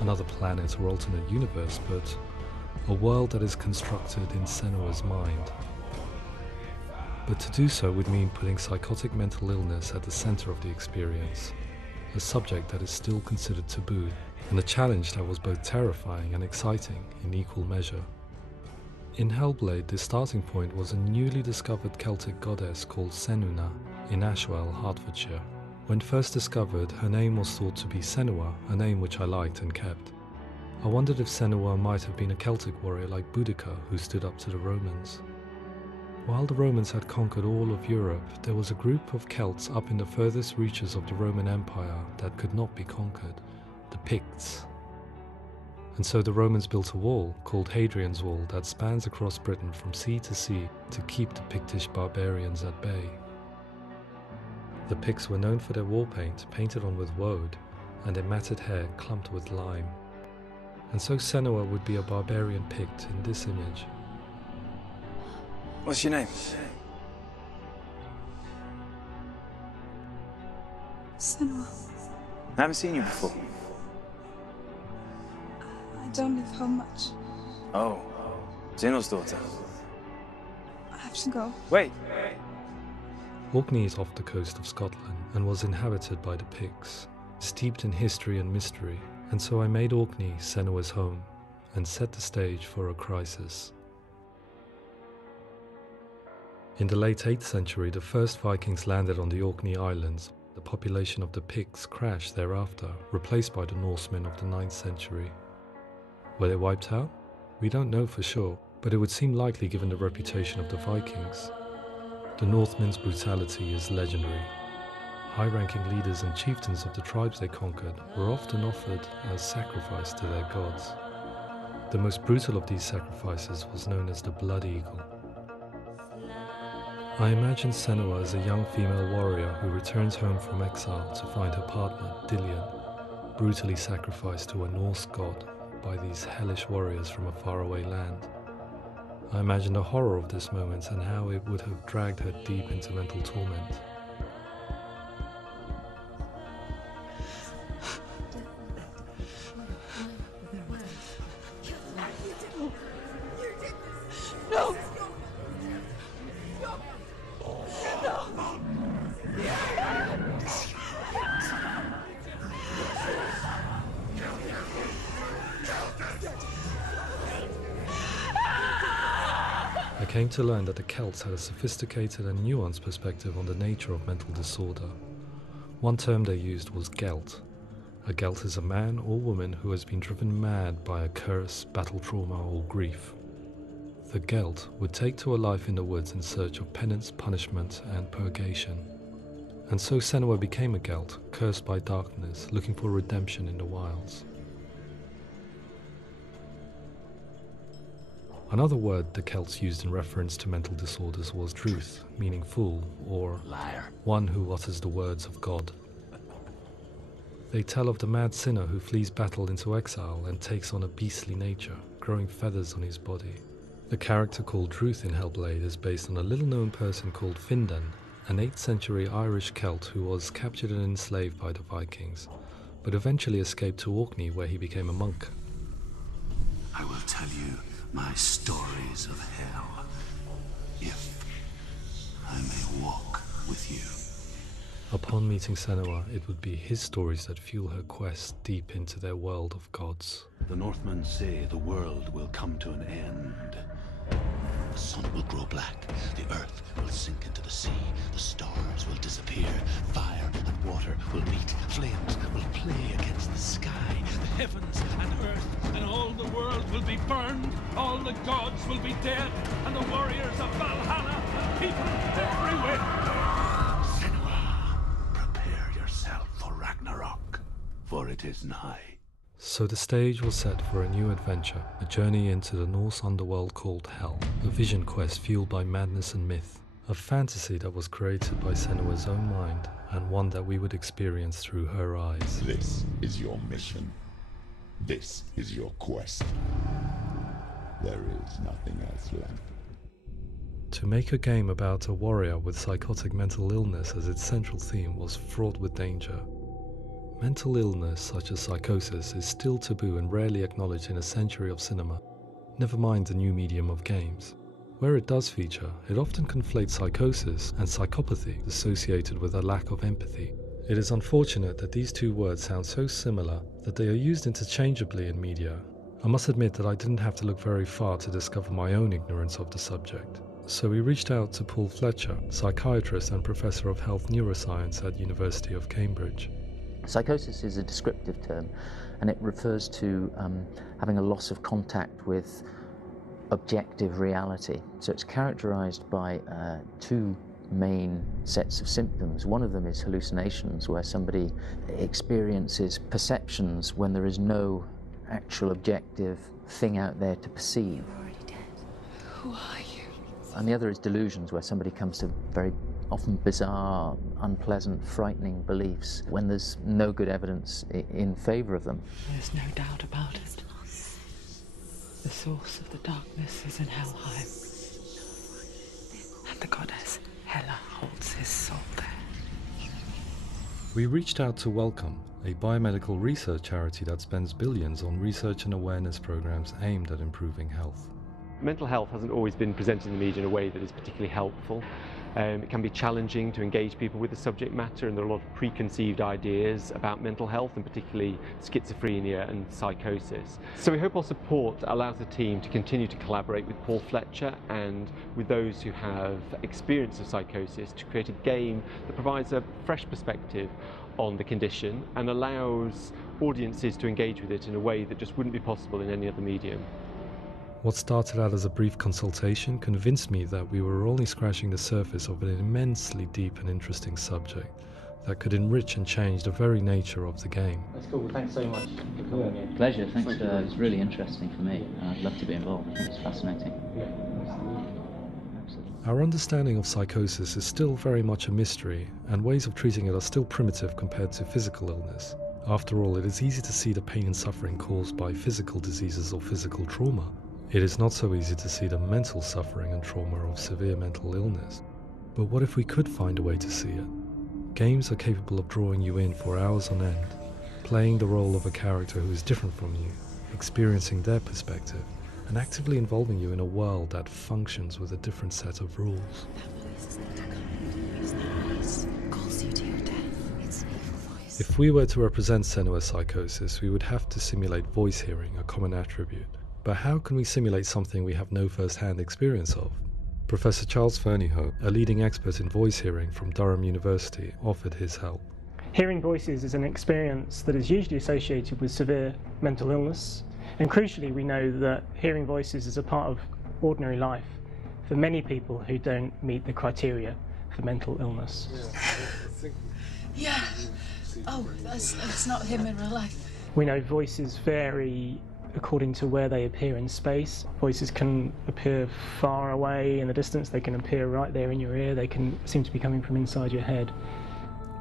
another planet or alternate universe, but a world that is constructed in Senua's mind. But to do so would mean putting psychotic mental illness at the center of the experience, a subject that is still considered taboo, and a challenge that was both terrifying and exciting in equal measure. In Hellblade, the starting point was a newly discovered Celtic goddess called Senua in Ashwell, Hertfordshire. When first discovered, her name was thought to be Senua, a name which I liked and kept. I wondered if Senua might have been a Celtic warrior like Boudica who stood up to the Romans. While the Romans had conquered all of Europe, there was a group of Celts up in the furthest reaches of the Roman Empire that could not be conquered, the Picts. And so the Romans built a wall, called Hadrian's Wall, that spans across Britain from sea to sea to keep the Pictish barbarians at bay. The Picts were known for their war paint, painted on with woad, and their matted hair clumped with lime. And so Senua would be a barbarian Pict in this image. What's your name? Senua. I haven't seen you before. I don't live home much. Oh, Zeno's daughter. I have to go. Wait. Orkney is off the coast of Scotland and was inhabited by the Picts, steeped in history and mystery, and so I made Orkney Senua's home and set the stage for a crisis. In the late 8th century, the first Vikings landed on the Orkney Islands. The population of the Picts crashed thereafter, replaced by the Norsemen of the 9th century. Were they wiped out? We don't know for sure, but it would seem likely given the reputation of the Vikings. The Northmen's brutality is legendary. High-ranking leaders and chieftains of the tribes they conquered were often offered as sacrifice to their gods. The most brutal of these sacrifices was known as the Blood Eagle. I imagine Senua as a young female warrior who returns home from exile to find her partner, Dillion, brutally sacrificed to a Norse god by these hellish warriors from a faraway land. I imagine the horror of this moment and how it would have dragged her deep into mental torment. No! I came to learn that the Celts had a sophisticated and nuanced perspective on the nature of mental disorder. One term they used was gelt. A gelt is a man or woman who has been driven mad by a curse, battle trauma, or grief. The gelt would take to a life in the woods in search of penance, punishment, and purgation. And so Senua became a gelt, cursed by darkness, looking for redemption in the wilds. Another word the Celts used in reference to mental disorders was truth, meaning fool, or liar, one who utters the words of God. They tell of the mad sinner who flees battle into exile and takes on a beastly nature, growing feathers on his body. The character called Truth in Hellblade is based on a little-known person called Findan, an 8th century Irish Celt who was captured and enslaved by the Vikings, but eventually escaped to Orkney where he became a monk. I will tell you my stories of hell, if I may walk with you. Upon meeting Senua, it would be his stories that fuel her quest deep into their world of gods. The Northmen say the world will come to an end. The sun will grow black, the earth will sink into the sea, the stars will disappear, fire and water will meet, flames will play against the sky, the heavens and earth and all the world will be burned, all the gods will be dead, and the warriors of Valhalla and people everywhere. Senua, prepare yourself for Ragnarok, for it is nigh. So the stage was set for a new adventure, a journey into the Norse underworld called Hell, a vision quest fueled by madness and myth, a fantasy that was created by Senua's own mind, and one that we would experience through her eyes. This is your mission. This is your quest. There is nothing else left. To make a game about a warrior with psychotic mental illness as its central theme was fraught with danger. Mental illness, such as psychosis, is still taboo and rarely acknowledged in a century of cinema, never mind the new medium of games. Where it does feature, it often conflates psychosis and psychopathy associated with a lack of empathy. It is unfortunate that these two words sound so similar that they are used interchangeably in media. I must admit that I didn't have to look very far to discover my own ignorance of the subject. So we reached out to Paul Fletcher, psychiatrist and professor of health neuroscience at University of Cambridge. Psychosis is a descriptive term, and it refers to having a loss of contact with objective reality. So it's characterized by two main sets of symptoms. One of them is hallucinations, where somebody experiences perceptions when there is no actual objective thing out there to perceive. You're already dead. Who are you? And the other is delusions, where somebody comes to very often bizarre, unpleasant, frightening beliefs when there's no good evidence in favor of them. There's no doubt about it. The source of the darkness is in Helheim. And the goddess Hela holds his soul there. We reached out to Welcome, a biomedical research charity that spends billions on research and awareness programs aimed at improving health. Mental health hasn't always been presented in the media in a way that is particularly helpful. It can be challenging to engage people with the subject matter, and there are a lot of preconceived ideas about mental health, and particularly schizophrenia and psychosis. So we hope our support allows the team to continue to collaborate with Paul Fletcher and with those who have experience of psychosis to create a game that provides a fresh perspective on the condition and allows audiences to engage with it in a way that just wouldn't be possible in any other medium. What started out as a brief consultation convinced me that we were only scratching the surface of an immensely deep and interesting subject that could enrich and change the very nature of the game. That's cool. Thanks so much for coming here. Pleasure. Thanks. It was really interesting for me. I'd love to be involved. I think it's fascinating. Absolutely. Our understanding of psychosis is still very much a mystery, and ways of treating it are still primitive compared to physical illness. After all, it is easy to see the pain and suffering caused by physical diseases or physical trauma. It is not so easy to see the mental suffering and trauma of severe mental illness. But what if we could find a way to see it? Games are capable of drawing you in for hours on end, playing the role of a character who is different from you, experiencing their perspective, and actively involving you in a world that functions with a different set of rules. If we were to represent Senua's psychosis, we would have to simulate voice hearing, a common attribute. But how can we simulate something we have no first-hand experience of? Professor Charles Fernyhough, a leading expert in voice hearing from Durham University, offered his help. Hearing voices is an experience that is usually associated with severe mental illness, and crucially we know that hearing voices is a part of ordinary life for many people who don't meet the criteria for mental illness. Yeah. Oh, that's not him in real life. We know voices vary according to where they appear in space. Voices can appear far away in the distance, they can appear right there in your ear, they can seem to be coming from inside your head.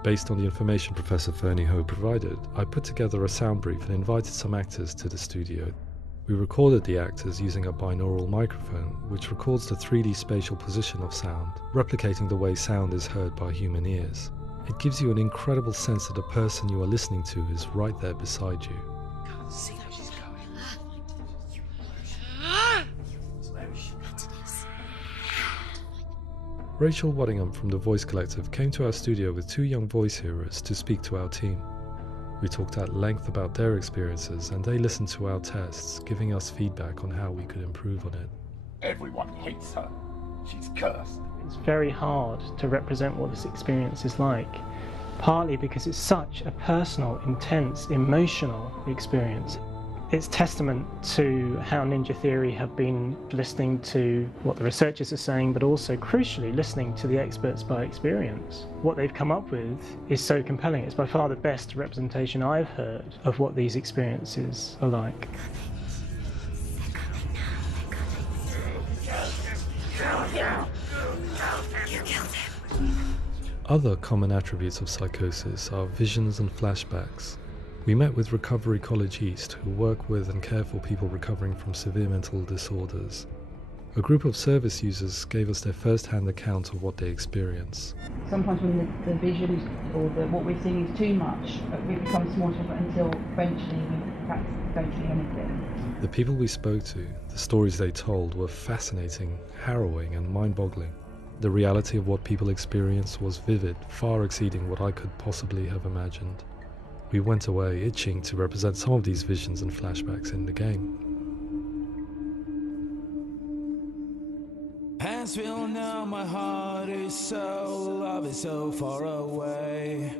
Based on the information Professor Fernie Ho provided, I put together a sound brief and invited some actors to the studio. We recorded the actors using a binaural microphone, which records the 3D spatial position of sound, replicating the way sound is heard by human ears. It gives you an incredible sense that the person you are listening to is right there beside you. Can't see how she's going. Rachel Waddingham from the Voice Collective came to our studio with 2 young voice hearers to speak to our team. We talked at length about their experiences and they listened to our tests, giving us feedback on how we could improve on it. Everyone hates her. She's cursed. It's very hard to represent what this experience is like, partly because it's such a personal, intense, emotional experience. It's testament to how Ninja Theory have been listening to what the researchers are saying, but also, crucially, listening to the experts by experience. What they've come up with is so compelling. It's by far the best representation I've heard of what these experiences are like. Other common attributes of psychosis are visions and flashbacks. We met with Recovery College East, who work with and care for people recovering from severe mental disorders. A group of service users gave us their first-hand account of what they experience. Sometimes when the visions or what we're seeing is too much, it becomes more difficult until eventually we practice don't see anything. The people we spoke to, the stories they told, were fascinating, harrowing and mind-boggling. The reality of what people experienced was vivid, far exceeding what I could possibly have imagined. We went away itching to represent some of these visions and flashbacks in the game. Hands will know my heart is so, love is so far away.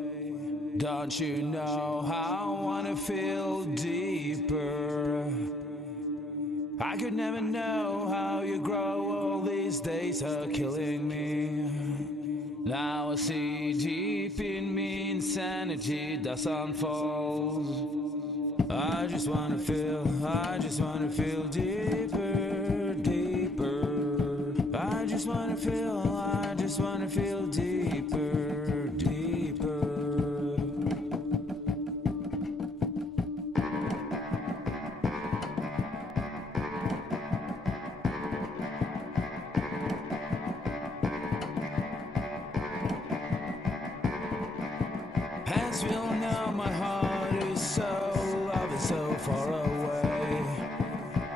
Don't you know how I wanna feel deeper? I could never know how you grow, all these days are killing me. Now I see deep in me insanity does unfold. I just wanna feel deeper, deeper. I just wanna feel deeper, deeper. Hands will know my heart is so, love is so far away.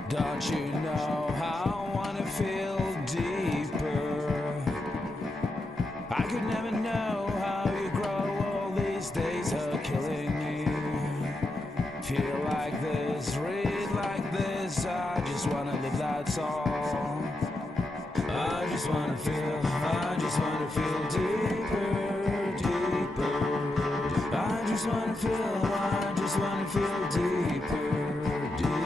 Don't you know how I wanna feel deeper? I could never know how you grow, all these days are killing me. Feel like this, read like this, I just wanna live, that's all. I just wanna feel deeper, deeper. I just wanna feel deeper, deeper.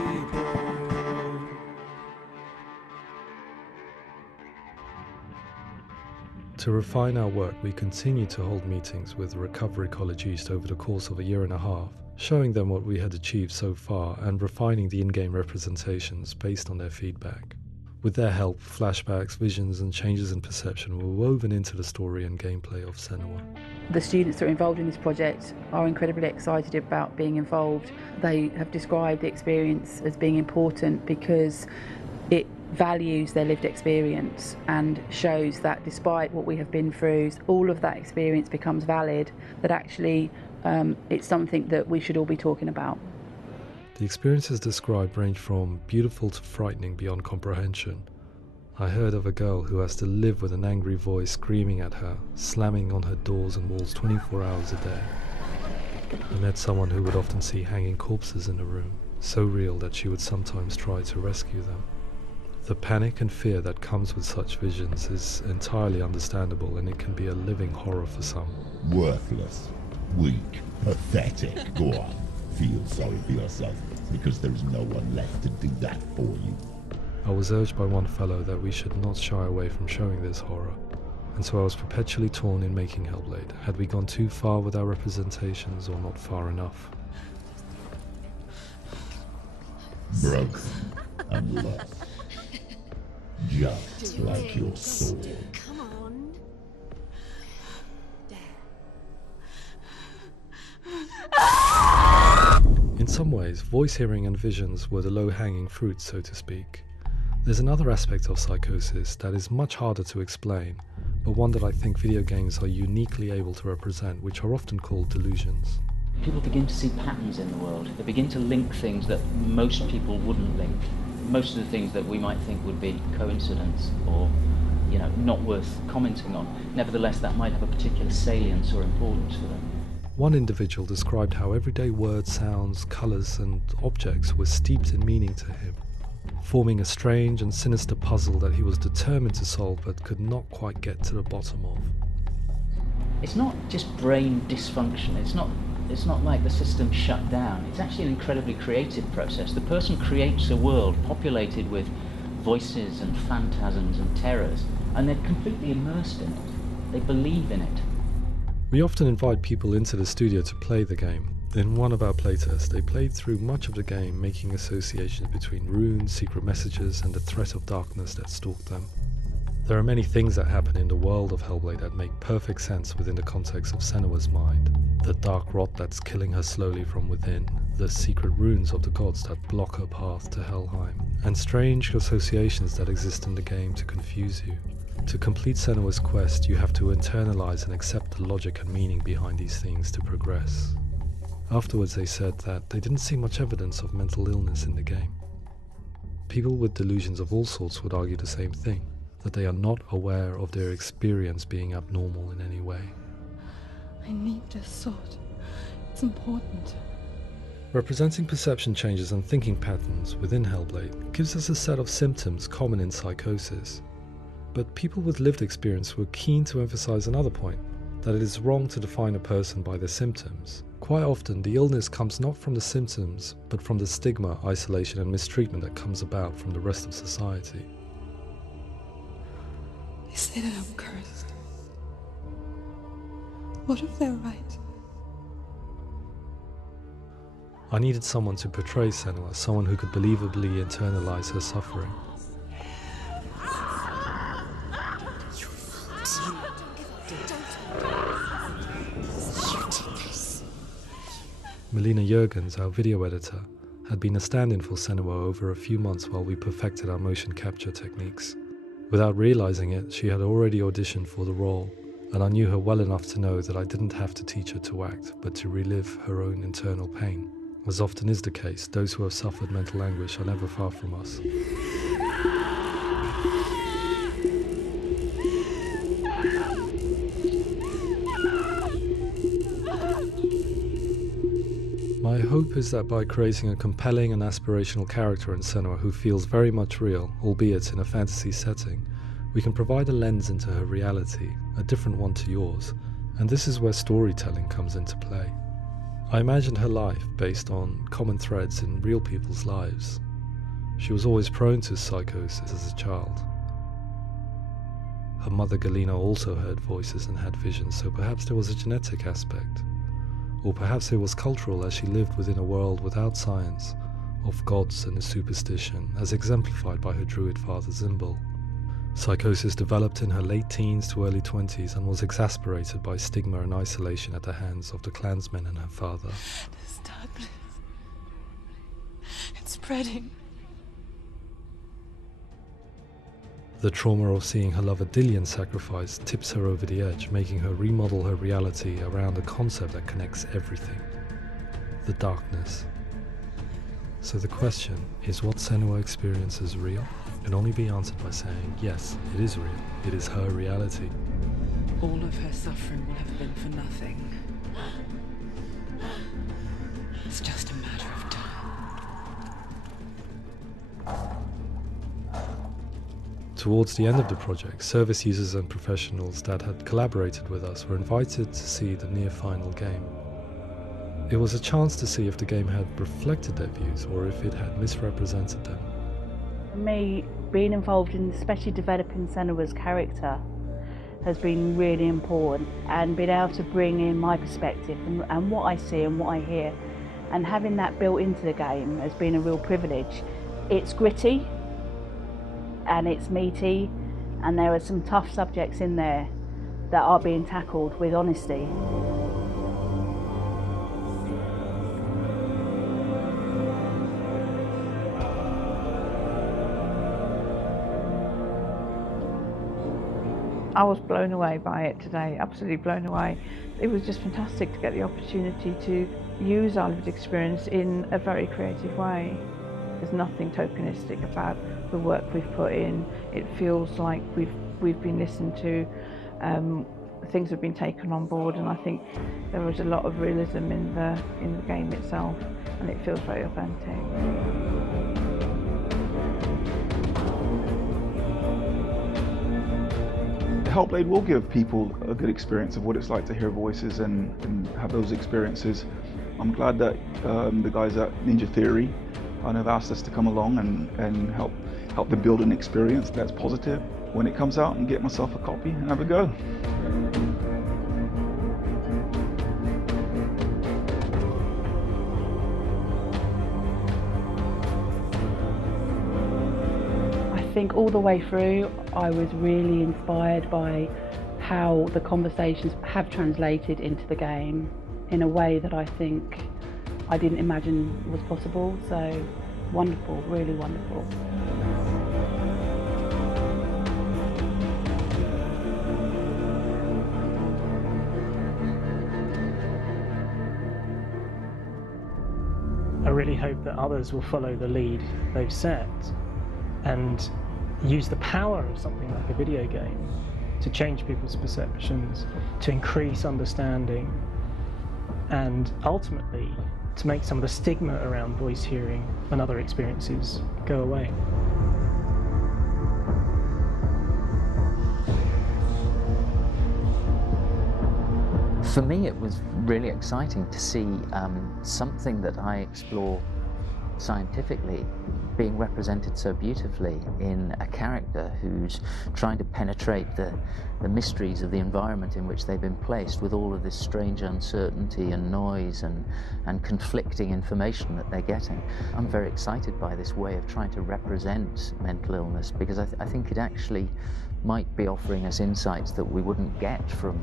To refine our work, we continue to hold meetings with Recovery College East over the course of a year and a half, showing them what we had achieved so far and refining the in-game representations based on their feedback. With their help, flashbacks, visions and changes in perception were woven into the story and gameplay of Senua. The students that are involved in this project are incredibly excited about being involved. They have described the experience as being important because it values their lived experience and shows that despite what we have been through, all of that experience becomes valid, that actually it's something that we should all be talking about. The experiences described range from beautiful to frightening beyond comprehension. I heard of a girl who has to live with an angry voice screaming at her, slamming on her doors and walls 24 hours a day. I met someone who would often see hanging corpses in a room, so real that she would sometimes try to rescue them. The panic and fear that comes with such visions is entirely understandable, and it can be a living horror for some. Worthless, weak, pathetic. Go on, feel sorry for yourself, because there's no one left to do that for you. I was urged by one fellow that we should not shy away from showing this horror, and so I was perpetually torn in making Hellblade. Had we gone too far with our representations or not far enough? broken and lost. Just like your soul. Come on. In some ways, voice hearing and visions were the low-hanging fruit, so to speak. There's another aspect of psychosis that is much harder to explain, but one that I think video games are uniquely able to represent, which are often called delusions. People begin to see patterns in the world. They begin to link things that most people wouldn't link. Most of the things that we might think would be coincidence or, not worth commenting on. Nevertheless, that might have a particular salience or importance for them. One individual described how everyday words, sounds, colours and objects were steeped in meaning to him, forming a strange and sinister puzzle that he was determined to solve but could not quite get to the bottom of. It's not just brain dysfunction. It's not like the system shut down. It's actually an incredibly creative process. The person creates a world populated with voices and phantasms and terrors, and they're completely immersed in it. They believe in it. We often invite people into the studio to play the game. In one of our playtests, they played through much of the game, making associations between runes, secret messages, and the threat of darkness that stalked them. There are many things that happen in the world of Hellblade that make perfect sense within the context of Senua's mind. The dark rot that's killing her slowly from within, the secret runes of the gods that block her path to Helheim, and strange associations that exist in the game to confuse you. To complete Senua's quest, you have to internalize and accept the logic and meaning behind these things to progress. Afterwards they said that they didn't see much evidence of mental illness in the game. People with delusions of all sorts would argue the same thing, that they are not aware of their experience being abnormal in any way. I need this sword. It's important. Representing perception changes and thinking patterns within Hellblade gives us a set of symptoms common in psychosis. But people with lived experience were keen to emphasize another point, that it is wrong to define a person by their symptoms. Quite often, the illness comes not from the symptoms, but from the stigma, isolation and mistreatment that comes about from the rest of society. They say that I'm cursed. What if they're right? I needed someone to portray Senua, someone who could believably internalize her suffering. Melina Jurgens, our video editor, had been a stand-in for Senua over a few months while we perfected our motion capture techniques. Without realizing it, she had already auditioned for the role, and I knew her well enough to know that I didn't have to teach her to act, but to relive her own internal pain. As often is the case, those who have suffered mental anguish are never far from us. My hope is that by creating a compelling and aspirational character in Senua who feels very much real, albeit in a fantasy setting, we can provide a lens into her reality, a different one to yours, and this is where storytelling comes into play. I imagined her life based on common threads in real people's lives. She was always prone to psychosis as a child. Her mother Galina also heard voices and had visions, so perhaps there was a genetic aspect. Or perhaps it was cultural, as she lived within a world without science, of gods and a superstition, as exemplified by her druid father Zimbal. Psychosis developed in her late teens to early 20s and was exacerbated by stigma and isolation at the hands of the clansmen and her father. This darkness. It's spreading. The trauma of seeing her lover Dillion sacrificed tips her over the edge, making her remodel her reality around a concept that connects everything: the darkness. So the question is, what Senua experiences real? Can only be answered by saying, yes, it is real. It is her reality. All of her suffering will have been for nothing. It's just a matter of time. Towards the end of the project, service users and professionals that had collaborated with us were invited to see the near-final game. It was a chance to see if the game had reflected their views or if it had misrepresented them. For me, being involved in especially developing Senua's character has been really important, and being able to bring in my perspective and what I see and what I hear and having that built into the game has been a real privilege. It's gritty and it's meaty, and there are some tough subjects in there that are being tackled with honesty. I was blown away by it today, absolutely blown away. It was just fantastic to get the opportunity to use our lived experience in a very creative way. There's nothing tokenistic about the work we've put in. It feels like we've been listened to, things have been taken on board, and I think there was a lot of realism in the game itself, and it feels very authentic. Hellblade will give people a good experience of what it's like to hear voices and have those experiences. I'm glad that the guys at Ninja Theory have asked us to come along and help them build an experience that's positive when it comes out, and get myself a copy and have a go. I think all the way through I was really inspired by how the conversations have translated into the game in a way that I think I didn't imagine was possible. So wonderful, really wonderful. I really hope that others will follow the lead they've set and use the power of something like a video game to change people's perceptions, to increase understanding, and ultimately to make some of the stigma around voice hearing and other experiences go away. For me, it was really exciting to see something that I explore scientifically being represented so beautifully in a character who's trying to penetrate the mysteries of the environment in which they've been placed, with all of this strange uncertainty and noise and conflicting information that they're getting. I'm very excited by this way of trying to represent mental illness, because I think it actually might be offering us insights that we wouldn't get from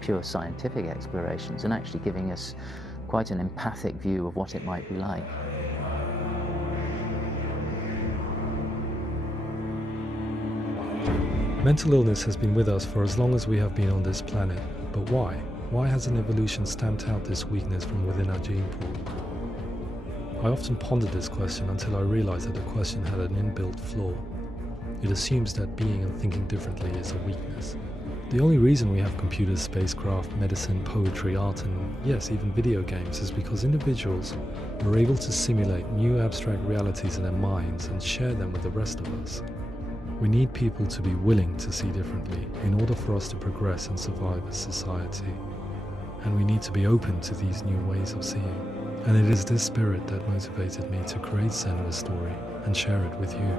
pure scientific explorations, and actually giving us quite an empathic view of what it might be like. Mental illness has been with us for as long as we have been on this planet, but why? Why hasn't evolution stamped out this weakness from within our gene pool? I often pondered this question until I realized that the question had an inbuilt flaw. It assumes that being and thinking differently is a weakness. The only reason we have computers, spacecraft, medicine, poetry, art, and yes, even video games is because individuals are able to simulate new abstract realities in their minds and share them with the rest of us. We need people to be willing to see differently in order for us to progress and survive as society. And we need to be open to these new ways of seeing. And it is this spirit that motivated me to create Senua's story and share it with you.